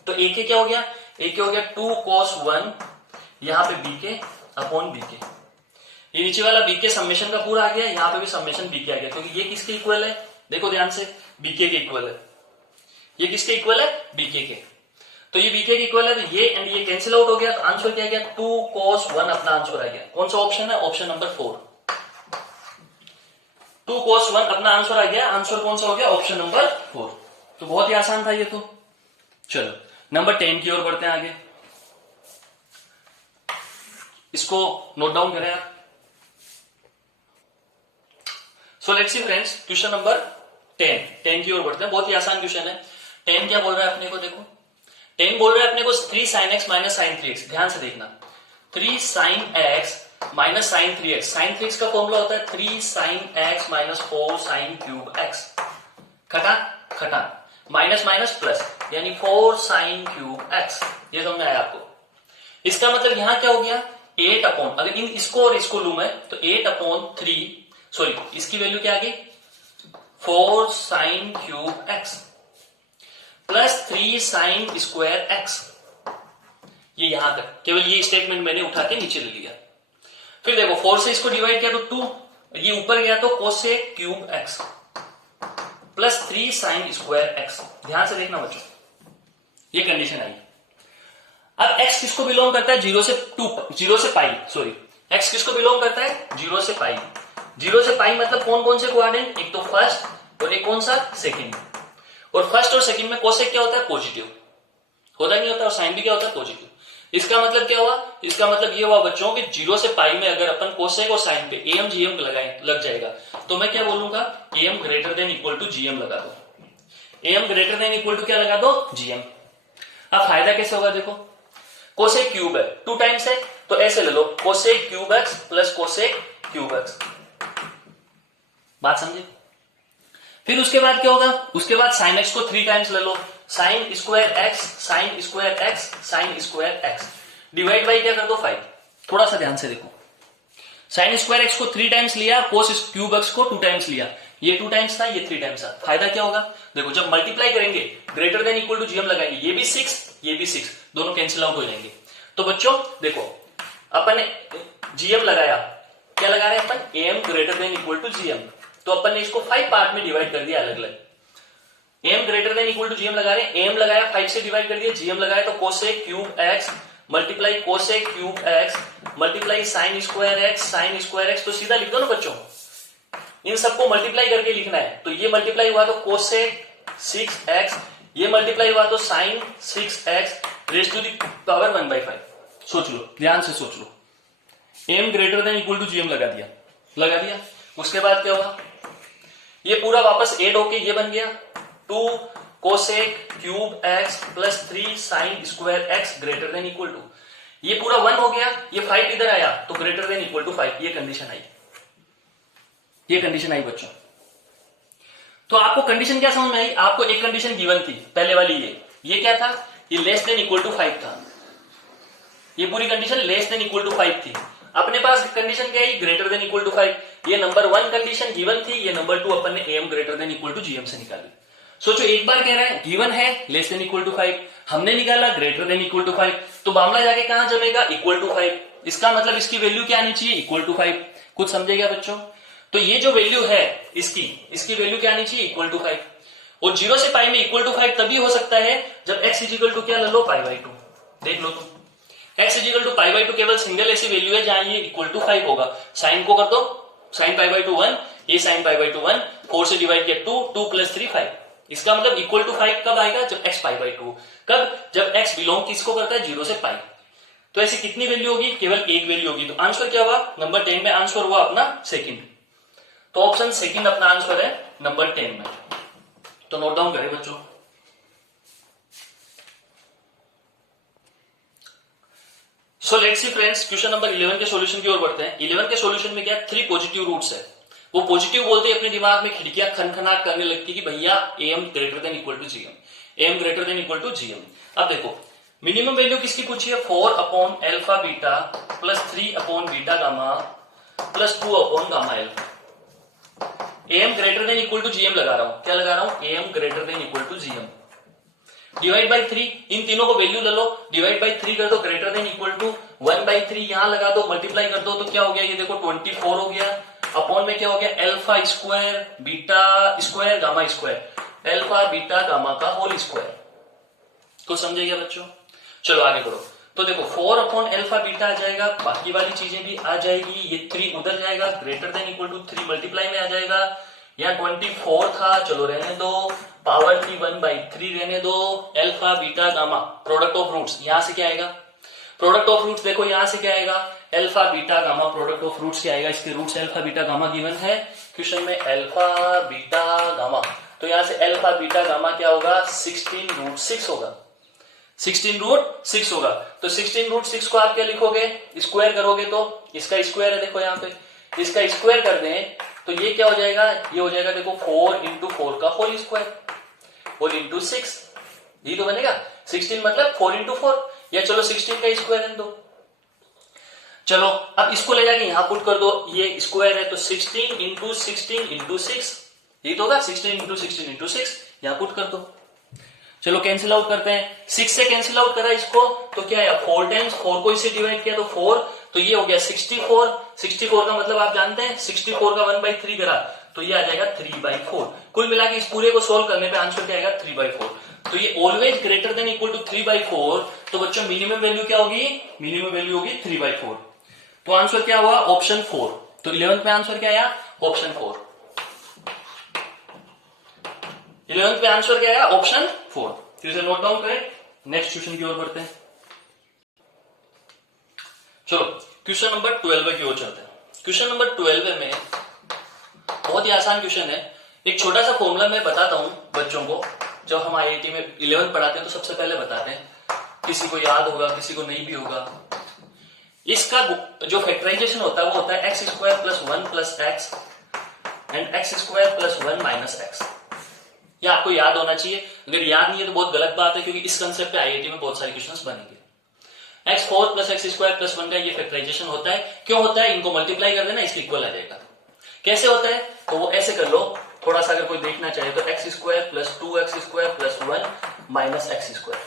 तो ak क्या हो गया, ak हो गया 2 cos 1, यहां पे bk अपॉन bk, ये नीचे वाला bk समेशन का पूरा आ गया, यहां पे भी समेशन bk आ गया, क्योंकि ये किसके इक्वल है, देखो ध्यान से bk के इक्वल है, ये किसके इक्वल है, bk के। तो ये bk के इक्वल है, तो ये एंड ये कैंसिल आउट हो गया, तो आंसर क्या आ गया 2 cos 1 अपना आंसर आ गया। कौन सा ऑप्शन है, ऑप्शन नंबर 4, 2 cos 1 अपना आंसर आ गया, आंसर कौन सा हो गया, ऑप्शन नंबर 4। तो बहुत ही आसान था ये तो। चलो नंबर 10 की ओर बढ़ते हैं आगे, इसको नोट डाउन करें आप। So let's see friends, question number 10 की ओर बढ़ते हैं, बहुत ही आसान क्वेश्चन है। 10 क्या बोल रहा है अपने को, देखो 10 बोल रहा है अपने को 3 sin x minus sin 3x, ध्यान से देखना, 3 sin x minus sin 3x, sin 3x का फॉर्मूला होता है 3 sin x minus 4 sin cube x, खटा खटा माइनस माइनस प्लस, यानी 4 sin क्यूब x, ये समझ में आया आपको। इसका मतलब यहां क्या हो गया 8 अपॉन, अगर इन इसको और इसको लू मैं तो 8 अपॉन 3, सॉरी इसकी वैल्यू क्या आ गई 4 sin cube x plus 3 sin square x, ये यहां तक, केवल ये स्टेटमेंट मैंने उठा के नीचे ले लिया। फिर देखो 4 से इसको डिवाइड किया तो 2, ये ऊपर गया तो cosec cube x plus 3 sin square x, ध्यान से देखना बच्चों, ये कंडीशन आई। अब x किसको बिलोंग करता है 0 से पाई, सॉरी x किसको बिलोंग करता है 0 से पाई, 0 से पाई मतलब कौन कौन से कोऑर्डिनेट, एक तो फर्स्ट और एक कौन सा सेकंड, और फर्स्ट और सेकंड में कोसेक क्या होता है पॉजिटिव, होता नहीं होता, और साइन भी क्या होता है पॉजिटिव। इसका मतलब क्या हुआ, इसका मतलब ये हुआ बच्चों कि 0 से पाई में अगर अपन कोसेक और साइन पे am gm लग जाएगा तो मैं क्या बोलूंगा am greater than equal to gm लगा दो, am greater than equal to क्या लगा दो gm। अब फायदा कैसे होगा, देखो कोसेक क्यूब है 2 टाइम्स है, तो ऐसे ले लो cosec cube x plus cosec cube x. बात समझे? फिर उसके बाद क्या होगा, उसके बाद साइन एक्स को 3 टाइम्स ले लो, sine square x sine square x sine square x, divide by क्या कर दो 5। थोड़ा सा ध्यान से देखो, साइन स्क्वायर एक्स को 3 टाइम्स लिया, कोस क्यूब एक्स को 2 टाइम्स लिया, ये 2 टाइम्स था, ये 3 टाइम्स था। फायदा क्या होगा, देखो जब मल्टीप्लाई करेंगे greater than equal to GM लगाएंगे, ये भी 6 ये भी 6, दोनों कैंसिल आउट हो जाएंगे। तो बच्चों देखो अपन ने जीएम लगाया, क्या लगा रहे हैं अपन, M greater than equal to GM, तो अपन ने इसको 5 पार्ट में डिवाइड कर दिया अलग अलग। M greater than equal to GM लगा रहे हैं, एम लगाया 5 से डिवाइड कर दिया, जीएम लगाया तो cosec cube x multiply cosec cube x multiply sign square x, तो सीधा लिख दो ना बच्चों, इन सबको मल्टीप्लाई करके लिखना है। तो ये मल्टीप्लाई हुआ तो कोसेक 6x, ये मल्टीप्लाई हुआ तो sine 6x raise to the power 1/5। सोच लो, ध्यान से सोच लो, M greater than equal to GM लगा दिया। उसके बाद क्या हुआ, ये पूरा वापस एड होके ये बन गया 2 cosec cube x plus 3 sine square x greater than equal to, ये पूरा 1 हो गया, ये 5 इधर आया तो ग्रेटर देन इक्वल टू 5, ये कंडीशन आई बच्चों। तो आपको कंडीशन क्या समझ में आई, आपको एक कंडीशन गिवन थी पहले वाली, ये क्या था, ये लेस देन इक्वल टू 5 था, ये पूरी condition less than equal to 5 थी। अपने पास कंडीशन क्या है, ग्रेटर देन इक्वल टू 5, ये नंबर 1 कंडीशन गिवन थी, ये नंबर 2 अपन ने M greater than equal to GM से निकाली। सोचो एक बार कह रहा है गिवन है लेस देन इक्वल टू 5, हमने निकाला ग्रेटर देन इक्वल टू 5, तो मामला जाके कहां जमेगा, इक्वल टू 5, इसका मतलब इसकी वैल्यू क्या आनी चाहिए, इक्वल टू 5। कुछ समझेगा बच्चों, तो ये जो वैल्यू है इसकी वैल्यू क्या आनी चाहिए, इक्वल टू 5। और 0 से पाई में इक्वल टू 5 तभी हो सकता है जब x इज इक्वल टू क्या ले लो, π/2। देख लो तुम, x इज इक्वल टू π/2 केवल सिंगल ऐसी वैल्यू है जहां ये इक्वल टू 5 होगा। साइन को कर दो, साइन π/2 1, ये साइन π/2 1, 4 से डिवाइड किया 2, 2 + 3 5, इसका मतलब इक्वल टू 5 कब आएगा, जब x π/2, कब, जब x बिलोंग किसको करता है, 0 से पाई। तो ऐसी कितनी वैल्यू होगी, केवल एक वैल्यू होगी। तो आंसर क्या हुआ, नंबर 10 में आंसर हुआ अपना सेकंड। तो ऑप्शन सेकंड अपना आंसर है नंबर 10 में। तो नोट डाउन करें बच्चों। So let's see friends, question number 11 के सॉल्यूशन की ओर बढ़ते हैं। 11 के सॉल्यूशन में क्या 3 पॉजिटिव रूट्स है, वो पॉजिटिव बोलते ही अपने दिमाग में खिड़कियां खनखनाट करने लगती कि भैया M greater than equal to GM, M greater than equal to GM. अब देखो मिनिमम वैल्यू किसकी पूछी है, 4/α बीटा प्लस 3/बीटा गामा प्लस 2/गामा alpha. M greater than equal to GM लगा रहा हूं, क्या लगा रहा हूं, M greater than equal to GM, divide by 3, इन तीनों को वैल्यू ले लो, डिवाइड बाई 3 कर दो, ग्रेटर देन इक्वल टू 1/3 यहां लगा दो, मल्टीप्लाई कर दो, तो क्या हो गया, ये देखो 24 हो गया, अपॉन में क्या हो गया, alpha square beta square gamma square, alpha beta gamma का होल स्क्वायर। तो समझे क्या बच्चों, चलो आगे बढ़ो। तो देखो 4/अल्फा बीटा आ जाएगा, बाकी वाली चीजें भी आ जाएगी, ये 3 उधर जाएगा, greater than equal to 3 multiply में आ जाएगा, यहाँ 24 था, चलो रहने दो, पावर की 1/3 रहने दो, alpha beta gamma product of roots, यहां से क्या आएगा, प्रोडक्ट ऑफ रूट्स देखो यहां से क्या आएगा, alpha beta gamma product of roots क्या आएगा, इसके roots alpha beta gamma given है क्वेश्चन में, अल्फा बीटा गामा, तो यहां से अल्फा बीटा गामा क्या होगा, 16√6 होगा, 16√6 होगा। तो 16√6 को आप क्या लिखोगे, स्क्वायर करोगे तो इसका स्क्वायर है, देखो यहाँ पे इसका स्क्वायर कर दें तो ये क्या हो जाएगा, ये हो जाएगा देखो 4 × 4 का होल स्क्वायर, होल इंटू 6, ये तो बनेगा 16 मतलब 4 × 4, या चलो 16 का स्क्वायर है दो। चलो अब इसको ले जाके यहां पुट कर दो, ये स्क्वायर है तो 16 × 16 × 6, ये तो होगा 16 × 16 × 6, यहां पुट कर दो। चलो कैंसिल आउट करते हैं, 6 से कैंसिल आउट करा इसको तो क्या है, 4 टाइम्स 4 को इससे डिवाइड किया तो 4, तो ये हो गया 64, 64 का मतलब आप जानते हैं 64 का 1/3 करा तो ये आ जाएगा 3/4। कुल मिला के इस पूरे को सोल्व करने पे आंसर क्या आएगा, 3/4। तो ये always greater than equal to 3/4, तो बच्चों मिनिमम वैल्यू क्या होगी, मिनिमम वैल्यू होगी 3/4। तो आंसर क्या हुआ, ऑप्शन 4। तो 11th में आंसर क्या आया, ऑप्शन 4। 11th में आंसर क्या आया, ऑप्शन 4। फिर से नोट डाउन करें, नेक्स्ट क्वेश्चन की ओर बढ़ते हैं। चलो क्वेश्चन नंबर 12 की ओर चलते हैं। क्वेश्चन नंबर 12 में बहुत ही आसान क्वेश्चन है, एक छोटा सा फॉर्मूला मैं बताता हूं बच्चों को, जब हम आईआईटी में 11th पढ़ाते हैं तो सबसे पहले बताते हैं, किसी को याद होगा किसी को नहीं भी होगा। इसका जो फैक्टराइजेशन होता है वो होता है x square plus 1 plus x and x square plus 1 minus x. ये आपको याद होना चाहिए, अगर याद नहीं है तो बहुत गलत बात है, क्योंकि इस कंसेप्ट पे आईआईटी में बहुत सारे क्वेश्चंस बनेंगे। X four plus x square plus 1 का ये फैक्टराइजेशन होता है। क्यों होता है? इनको मल्टीप्लाई कर देना, इसके इक्वल आ जाएगा। कैसे होता है? तो वो ऐसे कर लो, थोड़ा सा अगर कोई देखना चाहे तो x square plus 2x square plus 1 minus x square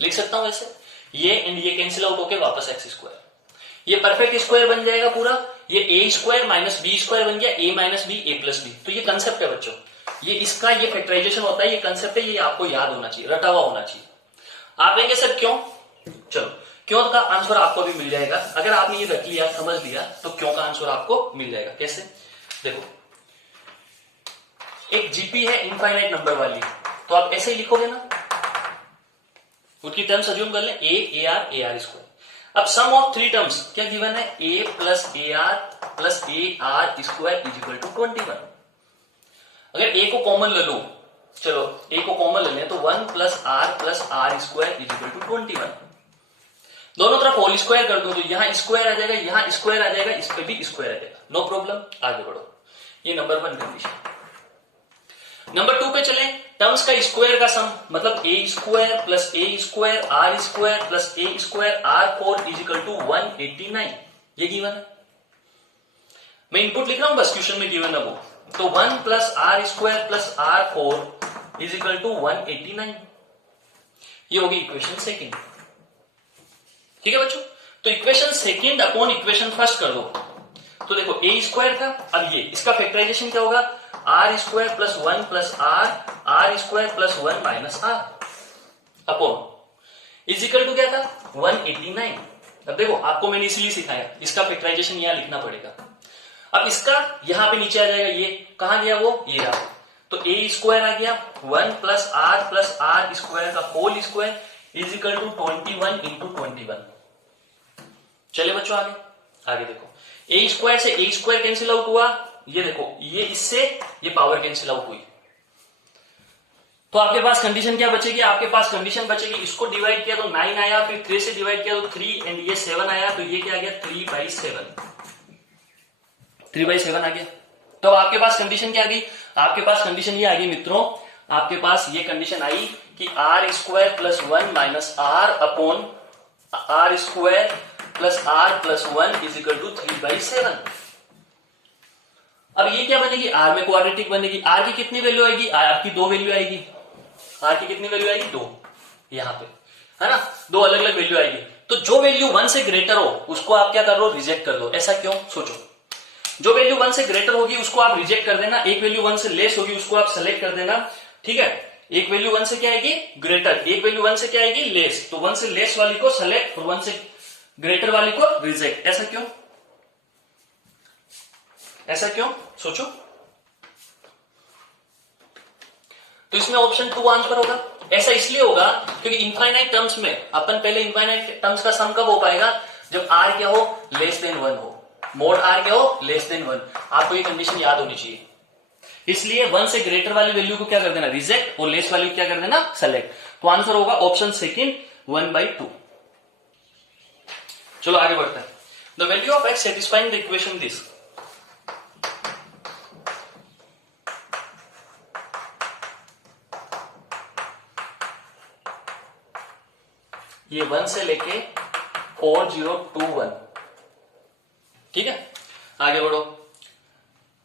लिख सकता हूं ऐसे। ये एंड ये कैंसिल आउट होके वापस एक्स स्क्वायर, ये परफेक्ट स्क्वायर बन जाएगा पूरा। ये ए स्क्वायर माइनस बी स्क्वायर बन गया, ए माइनस बी ए प्लस बी। तो ये कंसेप्ट है बच्चों, ये इसका ये फैक्टराइजेशन होता है, ये कंसेप्ट है, ये आपको याद होना चाहिए, रटा हुआ होना चाहिए। आप कहेंगे सर क्यों? चलो क्यों का आंसर आपको भी मिल जाएगा। अगर आपने ये रख लिया, समझ लिया, तो क्यों का आंसर आपको मिल जाएगा। कैसे? देखो, एक जीपी है इनफाइनाइट नंबर वाली, तो आप ऐसे ही लिखोगे ना, उनकी टर्म्स अज्यूम कर लें, ए आर स्क्वायर। अब सम ऑफ थ्री टर्म्स क्या गिवन है? A plus A R square is equal to 21। अगर ए को कॉमन ले लो, चलो ए को कॉमन ले लें, तो 1 plus r square is equal to 21। दोनों तरफ होल स्क्वायर कर दो, तो यहां स्क्वायर आ जाएगा, यहां स्क्वायर आ जाएगा, इस पे भी स्क्वायर आ जाएगा, नो प्रॉब्लम, आगे बढ़ो। ये नंबर 1 कंडीशन। नंबर 2 पे चले, टर्म्स का स्क्वायर का सम, मतलब A square R square plus A square R 4 is equal to 189। ये गिवन है, मैं इनपुट लिख रहा हूं बस, क्वेश्चन में गिवन है वो। तो 1 plus r square plus r 4 is equal to 189। ये होगी इक्वेशन सेकेंड। ठीक है बच्चों, तो equation second upon equation first कर दो। तो देखो ए स्क्वायर था, अब ये इसका फैक्टराइजेशन क्या होगा? R square plus 1 plus r square plus 1 minus r upon is equal to क्या था? 189। अब देखो, आपको मैंने इसलिए सिखाया, इसका फैक्टराइजेशन यहां लिखना पड़ेगा। अब इसका यहां पे नीचे आ जाएगा, ये कहां गया वो? ये रहा। तो ए स्क्वायर आ गया 1 प्लस आर स्क्वायर का whole square is equal to 21 into 21। चले बच्चों आगे देखो, ए स्क्वायर से ए स्क्वायर कैंसिल आउट हुआ, ये देखो, ये इससे ये पावर कैंसिल आउट हुई, तो आपके पास कंडीशन क्या बचेगी? आपके पास कंडीशन बचेगी, इसको डिवाइड किया तो 9 आया, फिर 3 से डिवाइड किया तो 3 एंड ये 7 आया, तो ये क्या आ गया? 3/7 आ गया। तो अब आपके पास कंडीशन क्या आ गई? आपके पास कंडीशन ये आ गई मित्रों, आपके पास ये कंडीशन आई कि r square plus 1 minus r upon r square plus r plus 1 is equal to 3/7। अब ये क्या बनेगी? आर में क्वाड्रेटिक बनेगी। आर की कितनी वैल्यू आएगी? आर की 2 वैल्यू आएगी। आर की कितनी वैल्यू आएगी? 2, यहां पे है ना, 2 अलग अलग वैल्यू आएगी। तो जो वैल्यू 1 से ग्रेटर हो उसको आप क्या कर दो? रिजेक्ट कर दो। ऐसा क्यों? सोचो, जो वैल्यू 1 से ग्रेटर होगी उसको आप रिजेक्ट कर देना, एक वैल्यू 1 से लेस होगी उसको आप सेलेक्ट कर देना। ठीक है, एक वैल्यू 1 से क्या आएगी? ग्रेटर, एक वैल्यू 1 से क्या आएगी? लेस। तो 1 से लेस वाली को सेलेक्ट और 1 से ग्रेटर वाली को रिजेक्ट। ऐसा क्यों? ऐसा क्यों? सोचो। तो इसमें ऑप्शन 2 आंसर होगा। ऐसा इसलिए होगा क्योंकि इनफाइनाइट टर्म्स में अपन पहले इनफाइनाइट टर्म्स का सम कब हो पाएगा? जब आर क्या हो? लेस देन 1 हो, मोड आर क्या हो? Less than 1। आपको ये कंडीशन याद होनी चाहिए, इसलिए 1 से ग्रेटर वाली वैल्यू को क्या कर देना? रिजेक्ट, और लेस वाली को क्या कर देना? सेलेक्ट। तो आंसर होगा ऑप्शन सेकेंड 1/2। चलो आगे बढ़ते हैं। The value of x satisfying the equation this. ये 1 से लेके 4021। ठीक है, आगे बढ़ो।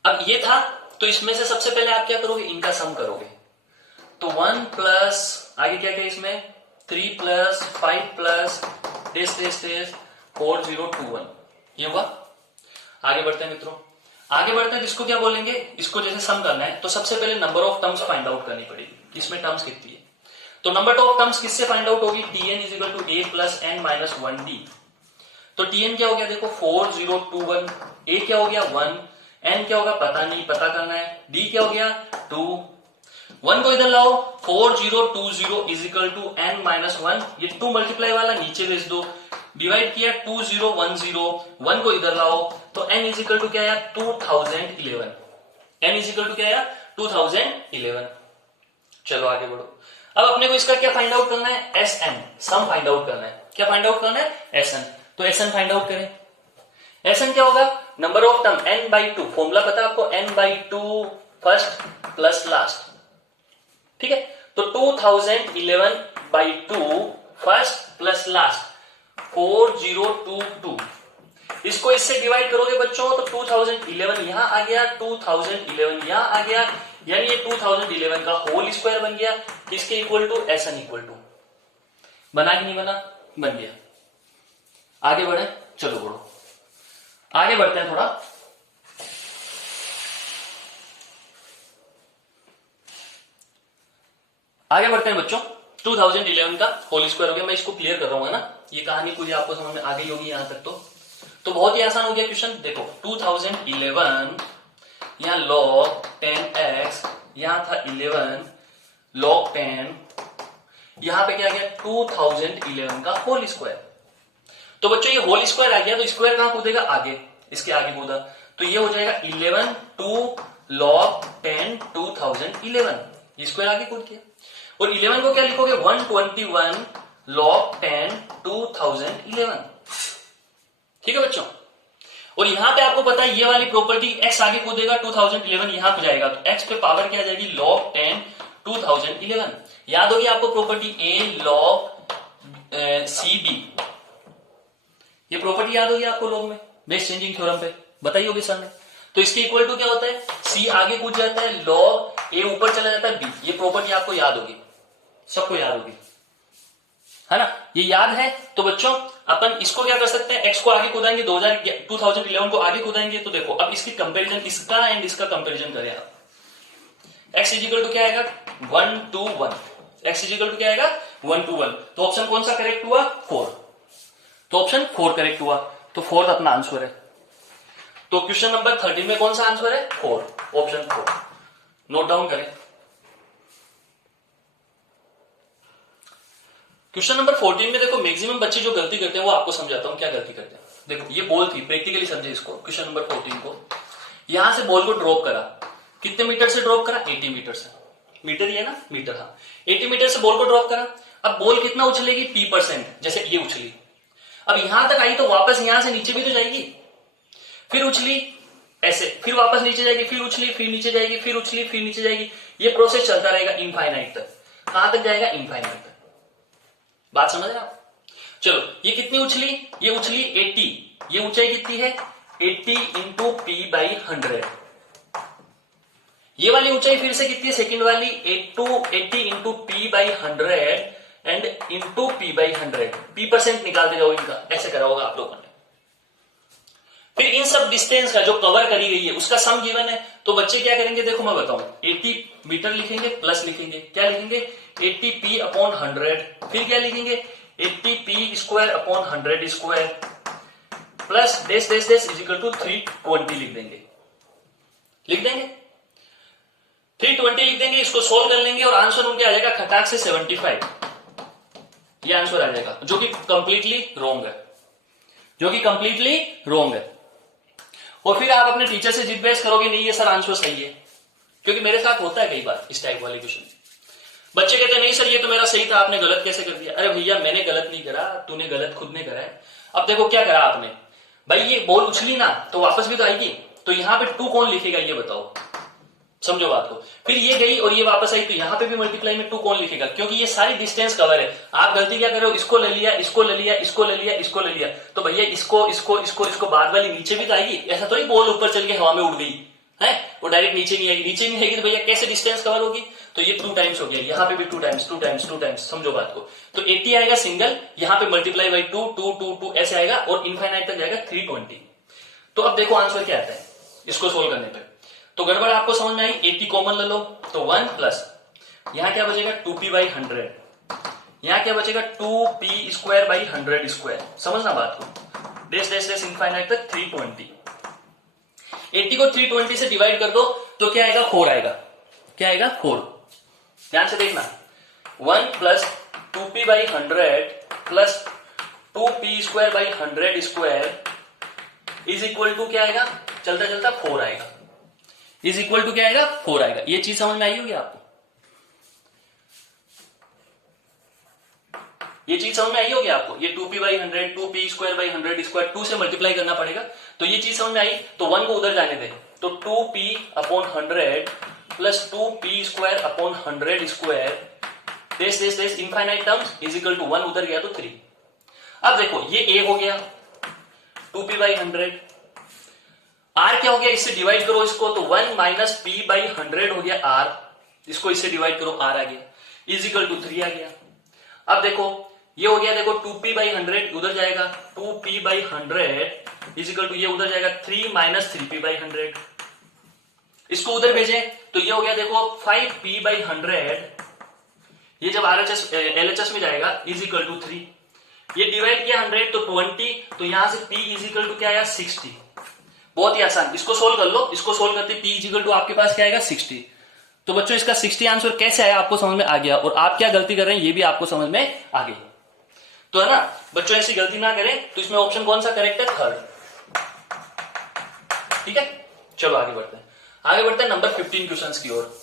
अब ये था, तो इसमें से सबसे पहले आप क्या करोगे? इनका सम करोगे। तो 1 प्लस आगे क्या क्या इसमें? 3 प्लस 5 प्लस डेस 4021। ये हुआ। आगे बढ़ते हैं मित्रों, आगे बढ़ते हैं। इसको क्या बोलेंगे? इसको जैसे सम करना है तो सबसे पहले number of terms find out करनी पड़ेगी। इसमें टर्म्स कितनी है? तो नंबर ऑफ टर्म्स किससे फाइंड आउट होगी? tn is equal to a plus n minus 1d। तो tn क्या हो गया? देखो 4021। a क्या हो गया? 1। n क्या होगा? पता नहीं, पता करना है। d क्या हो गया? 2। 1 को इधर लाओ, 4020 is equal to n minus 1। ये 2 मल्टीप्लाई वाला नीचे भेज दो, डिवाइड किया 2010। 1 को इधर लाओ, तो n इज इक्वल टू क्या आया? 2011। n इज इक्वल टू क्या आया? 2011। चलो आगे बढ़ो। अब अपने को इसका क्या फाइंड आउट करना है? Sn, सम फाइंड आउट करना है। क्या फाइंड आउट करना है? Sn। तो एस एन फाइंड आउट करें। एस एन क्या होगा, number of term n by 2, formula पता है आपको, n by 2 first plus last, ठीक है। तो 2011 बाई 2 फर्स्ट प्लस लास्ट 4022, इसको इससे डिवाइड करोगे बच्चों तो 2011 यहां आ गया, 2011 यहां आ गया, यानी ये 2011 का होल स्क्वायर बन गया, किसके equal to, S n equal to. बना कि नहीं बना, बन गया। आगे बढ़े, चलो बढ़ो, आगे बढ़ते हैं थोड़ा। आगे बढ़ते हैं बच्चों, 2011 का होल स्क्वायर हो गया, मैं इसको क्लियर कर रहा हूं, है ना, ये कहानी पूरी आपको समझ में आ गई होगी यहां तक। तो बहुत ही आसान हो गया क्वेश्चन। देखो 2011 यहां log 10x, यहां था 11 log 10, यहां पे क्या आ गया 2011 का होल स्क्वायर। तो बच्चों ये होल स्क्वायर आ गया, तो स्क्वायर कहां कूदेगा, आगे, इसके आगे कूदा, तो ये हो जाएगा 11 2 log 10 2011, ये स्क्वायर आगे कूद गया। और 11 को क्या लिखोगे, 121 log 10 2011, ठीक है बच्चों। और यहां पे आपको पता है ये वाली प्रॉपर्टी, x आगे कूदेगा 2011 यहां पे जाएगा, तो x पे पावर क्या आ जाएगी, log 10 2011। याद होगी आपको प्रॉपर्टी a log cb, ये प्रॉपर्टी याद होगी आपको लॉग में, बेस चेंजिंग थ्योरम पे बताई होगी सर ने। तो इसके इक्वल टू क्या होता है, c आगे कूद जाता है, log a ऊपर चला जाता है b, ये प्रॉपर्टी आपको याद होगी, सबको याद होगी, है ना, ये याद है। तो बच्चों अपन इसको क्या कर सकते हैं, x को आगे कूदाएंगे, 2011 को आगे कूदाएंगे, तो देखो अब इसकी कंपैरिजन, इसका एंड इसका कंपैरिजन करें आप, x इजिकल टू क्या आएगा 1 to 1, x इजिकल टू क्या आएगा 1 to 1, तो ऑप्शन कौन सा करेक्ट हुआ, 4, तो ऑप्शन 4 करेक्ट हुआ, तो 4th अपना आंसर है। तो क्वेश्चन नंबर 13 में कौन सा आंसर है, 4, ऑप्शन 4, नोट डाउन करें। क्वेश्चन नंबर 14 में देखो मैक्सिमम बच्चे जो गलती करते हैं वो आपको समझाता हूं क्या गलती करते हैं। देखो ये बॉल थी, प्रैक्टिकली समझे इसको, क्वेश्चन नंबर 14 को, यहां से बॉल को ड्रॉप करा, कितने मीटर से ड्रॉप करा, 80 मीटर से, मीटर ही है ना, मीटर, हाँ 80 मीटर से बॉल को ड्रॉप करा। अब बॉल कितना उछलेगी, p%, जैसे ये उछली, अब यहां तक आई तो वापस यहां से नीचे भी तो जाएगी, फिर उछली ऐसे, फिर वापस नीचे जाएगी, फिर उछली, फिर नीचे जाएगी, फिर उछली, फिर नीचे जाएगी, ये प्रोसेस चलता रहेगा इनफाइनाइट तक। कहां तक जाएगा, इनफाइनाइट तक, बात समझ रहे आप। चलो ये कितनी उछली, ये उछली 80, ये ऊंचाई कितनी है 80 इंटू पी बाई 100, ये वाली ऊंचाई फिर से कितनी है, सेकंड वाली 80 into P by 100 and into P by 100, p% निकालते जाओ इनका, ऐसे करा होगा आप लोगों ने। फिर इन सब डिस्टेंस का जो कवर करी गई है उसका सम गिवन है, तो बच्चे क्या करेंगे, देखो मैं बताऊं, 80 मीटर लिखेंगे प्लस लिखेंगे, क्या लिखेंगे 80 p अपॉन 100, फिर क्या लिखेंगे 80 p square upon 100 square plus dash dash dash is equal to 320 लिख देंगे, 320 लिख देंगे, इसको सोल्व कर लेंगे और आंसर उनके आ जाएगा खटाक से 75, ये आंसर आ जाएगा, जो कि कंप्लीटली रॉन्ग है, जो कि कंप्लीटली रॉन्ग है। और फिर आप अपने टीचर से जिद बहस करोगे, नहीं ये सर आंसर सही है, क्योंकि मेरे साथ होता है कई बार इस टाइप वाले क्वेश्चन, बच्चे कहते हैं नहीं सर ये तो मेरा सही था, आपने गलत कैसे कर दिया। अरे भैया मैंने गलत नहीं करा, तूने गलत खुद ने करा है। अब देखो क्या करा आपने, भाई ये बॉल उछली ना तो वापस भी तो आएगी, तो यहां पे 2 कौन लिखेगा ये बताओ, समझो बात को। फिर ये गई और ये वापस आई, तो यहां पे भी मल्टीप्लाई में 2 कौन लिखेगा, क्योंकि ये सारी डिस्टेंस कवर है। आप गलती क्या कर रहे हो, इसको ले लिया, इसको ले लिया, इसको ले लिया, इसको ले लिया, तो भैया इसको इसको इसको इसको बाद वाली नीचे भी तो आएगी, ऐसा तो ही बॉल ऊपर चल के हवा में उड़ गई है, वो डायरेक्ट नीचे नहीं आएगी, नीचे नहीं आएगी तो भैया कैसे डिस्टेंस कवर होगी, तो ये 2 टाइम्स हो गया, यहां पे भी 2 टाइम्स 2 टाइम्स 2 टाइम्स, समझो बात को। तो 80 आएगा सिंगल, यहां पे मल्टीप्लाई बाई 2 2 2 2 ऐसे आएगा और इनफाइनाइट तक जाएगा 320। तो अब देखो आंसर क्या आता है इसको सोल्व करने पे, तो गड़बड़ आपको समझ में आई, 80 कॉमन ले लो तो 1 प्लस यहां क्या बचेगा 2p बाई 100, यहां क्या बचेगा 2p स्क्वायर बाई 100 स्क्वायर, समझना बात को, डेस डेस डेस इनफाइनाइट तक 320। 80 को 320 से डिवाइड कर दो तो क्या आएगा 4 आएगा, क्या आएगा 4, ध्यान से देखना, 1 plus 2p by 100 plus 2p square by 100 square is equal to क्या आएगा, चलता चलता 4 आएगा, इज इक्वल टू क्या आएगा 4 आएगा। ये चीज समझ में आई होगी आपको। ये चीज समझ में आई होगी आपको, ये 2p/100, 2p² 2 से मल्टीप्लाई करना पड़ेगा, तो ये चीज समझ में आई। तो 1 को उधर जाने दें, तो 2p/100 plus 2p²/100² this infinite terms is equal to 1 उधर गया तो 3। अब देखो ये a हो गया 2p/100, r क्या हो गया, इससे डिवाइड करो इसको, तो 1 माइनस p/100 हो गया r, इसको इससे डिवाइड करो, r आ गया इज इक्वल टू 3 आ गया। अब देखो ये हो गया, देखो 2p/100 उधर जाएगा, 2p/100 इज इक्वल टू ये उधर जाएगा 3 माइनस 3p/100, इसको उधर भेजे तो ये हो गया देखो 5p/100, ये जब RHS LHS में जाएगा इज इक्वल टू 3, ये डिवाइड किया 100 तो 20, तो यहां से p इज इक्वल टू क्या आया 60। बहुत ही आसान, इसको सोल्व कर लो, इसको सोल्व करते p इज इक्वल टू आपके पास क्या आएगा 60। तो बच्चों इसका 60 आंसर कैसे आया आपको समझ में आ गया, और आप क्या गलती कर रहे हैं ये भी आपको समझ में आ गई, तो है ना बच्चों, ऐसी गलती ना करें। तो इसमें ऑप्शन कौन सा करेक्ट है, 3rd। ठीक है, चलो आगे बढ़ते हैं, नंबर 15 क्वेश्चंस की ओर।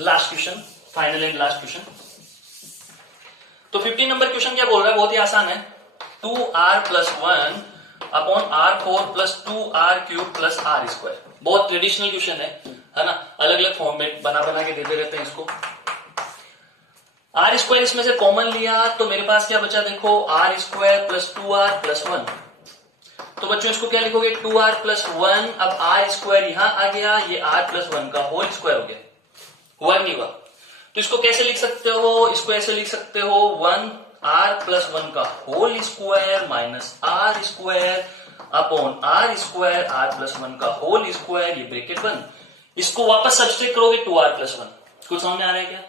Last question, final and last question. तो 15 नंबर क्वेश्चन क्या बोल रहा है, बहुत ही आसान है, 2r+1/r4+2r³ बहुत ट्रेडिशनल क्वेश्चन है ना, अलग अलग फॉर्म में बना के देते रहते हैं इसको। r² इसमें से कॉमन लिया तो मेरे पास क्या बचा, देखो r² + 2r+1, तो बच्चों इसको क्या लिखोगे 2r+1, अब r² यहां आ गया, ये r+1 का होल स्क्वायर हो गया, 1 नहीं हुआ, तो इसको कैसे लिख सकते हो, इसको ऐसे लिख सकते हो 1r+1 का whole square minus r² upon r² r+1 का होल स्क्वायर, ये ब्रैकेट बंद, इसको वापस सब्सट्रैक्ट करोगे 2r+1। कुछ समझ में आ रहा है क्या?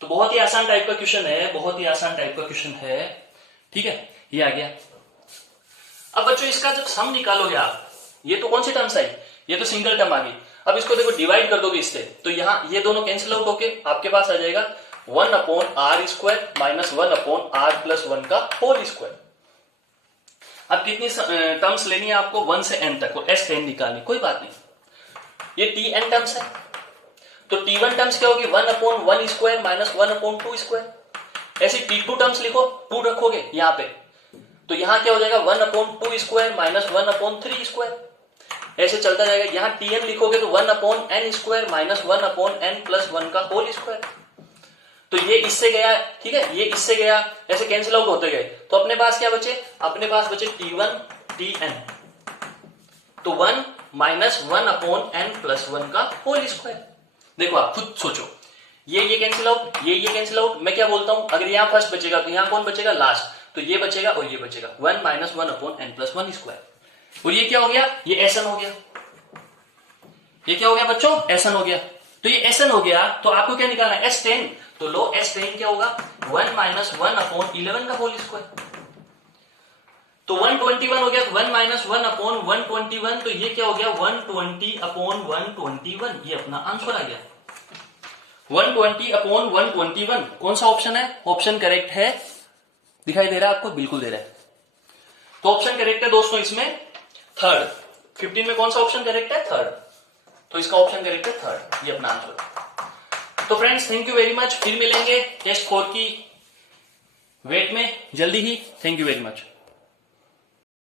तो बहुत ही आसान टाइप का क्वेश्चन है, बहुत ही आसान टाइप का क्वेश्चन है, ठीक है, ये आ गया। अब बच्चों इसका जब सम निकालोगे आप, ये तो कौन सी टर्म्स आई, ये तो सिंगल टर्म आ गई, अब इसको देखो डिवाइड कर दोगे इससे, तो यहां ये दोनों कैंसिल आउट होके आपके पास आ जाएगा 1/r² माइनस 1/r+1 का होल स्क्वायर। अब कितनी टर्म्स लेनी है आपको, 1 से n तक, और s10 निकालनी, कोई बात नहीं, ये tn टर्म्स है, तो t1 टर्म्स क्या होगी 1/1² माइनस 1/2², ऐसी t2 टर्म्स लिखो, 2 रखोगे यहां पे, तो यहां क्या हो जाएगा 1/2² माइनस 1/3², ऐसे चलता जाएगा। यहां tn लिखोगे तो 1/n² माइनस 1/n+1 का होल स्क्वायर, तो ये इससे गया, ठीक है, ये इससे गया, ऐसे कैंसिल आउट होते गए, तो अपने पास क्या बचे, अपने पास बचे t1 tn, तो 1 माइनस 1/n+1 का होल स्क्वायर। देखो आप खुद सोचो, ये कैंसिल आउट, ये कैंसिल आउट, मैं क्या बोलता हूं, अगर यहां फर्स्ट बचेगा तो यहां कौन बचेगा, लास्ट, तो ये बचेगा और ये बचेगा 1 माइनस 1/n+1², और ये क्या हो गया, ये Sn हो गया, ये क्या हो गया बच्चों, Sn हो गया, तो ये Sn हो गया, तो आपको क्या निकालना है S10, तो लो S10 क्या होगा 1 माइनस 1/11 का होल स्क्वायर, तो 121 हो गया, 1 माइनस 1/121, तो ये क्या हो गया 120/121, ये अपना आंसर आ गया 120/121। कौन सा ऑप्शन है, ऑप्शन करेक्ट है, दिखाई दे रहा है आपको, बिल्कुल दे रहा है, तो ऑप्शन करेक्ट है दोस्तों इसमें 3rd। 15 में कौन सा ऑप्शन करेक्ट है, 3rd, तो इसका ऑप्शन करेक्ट है 3rd, ये अपना आंसर। तो friends thank you very much, फिर मिलेंगे टेस्ट 4 की वेट में जल्दी ही, थैंक यू वेरी मच।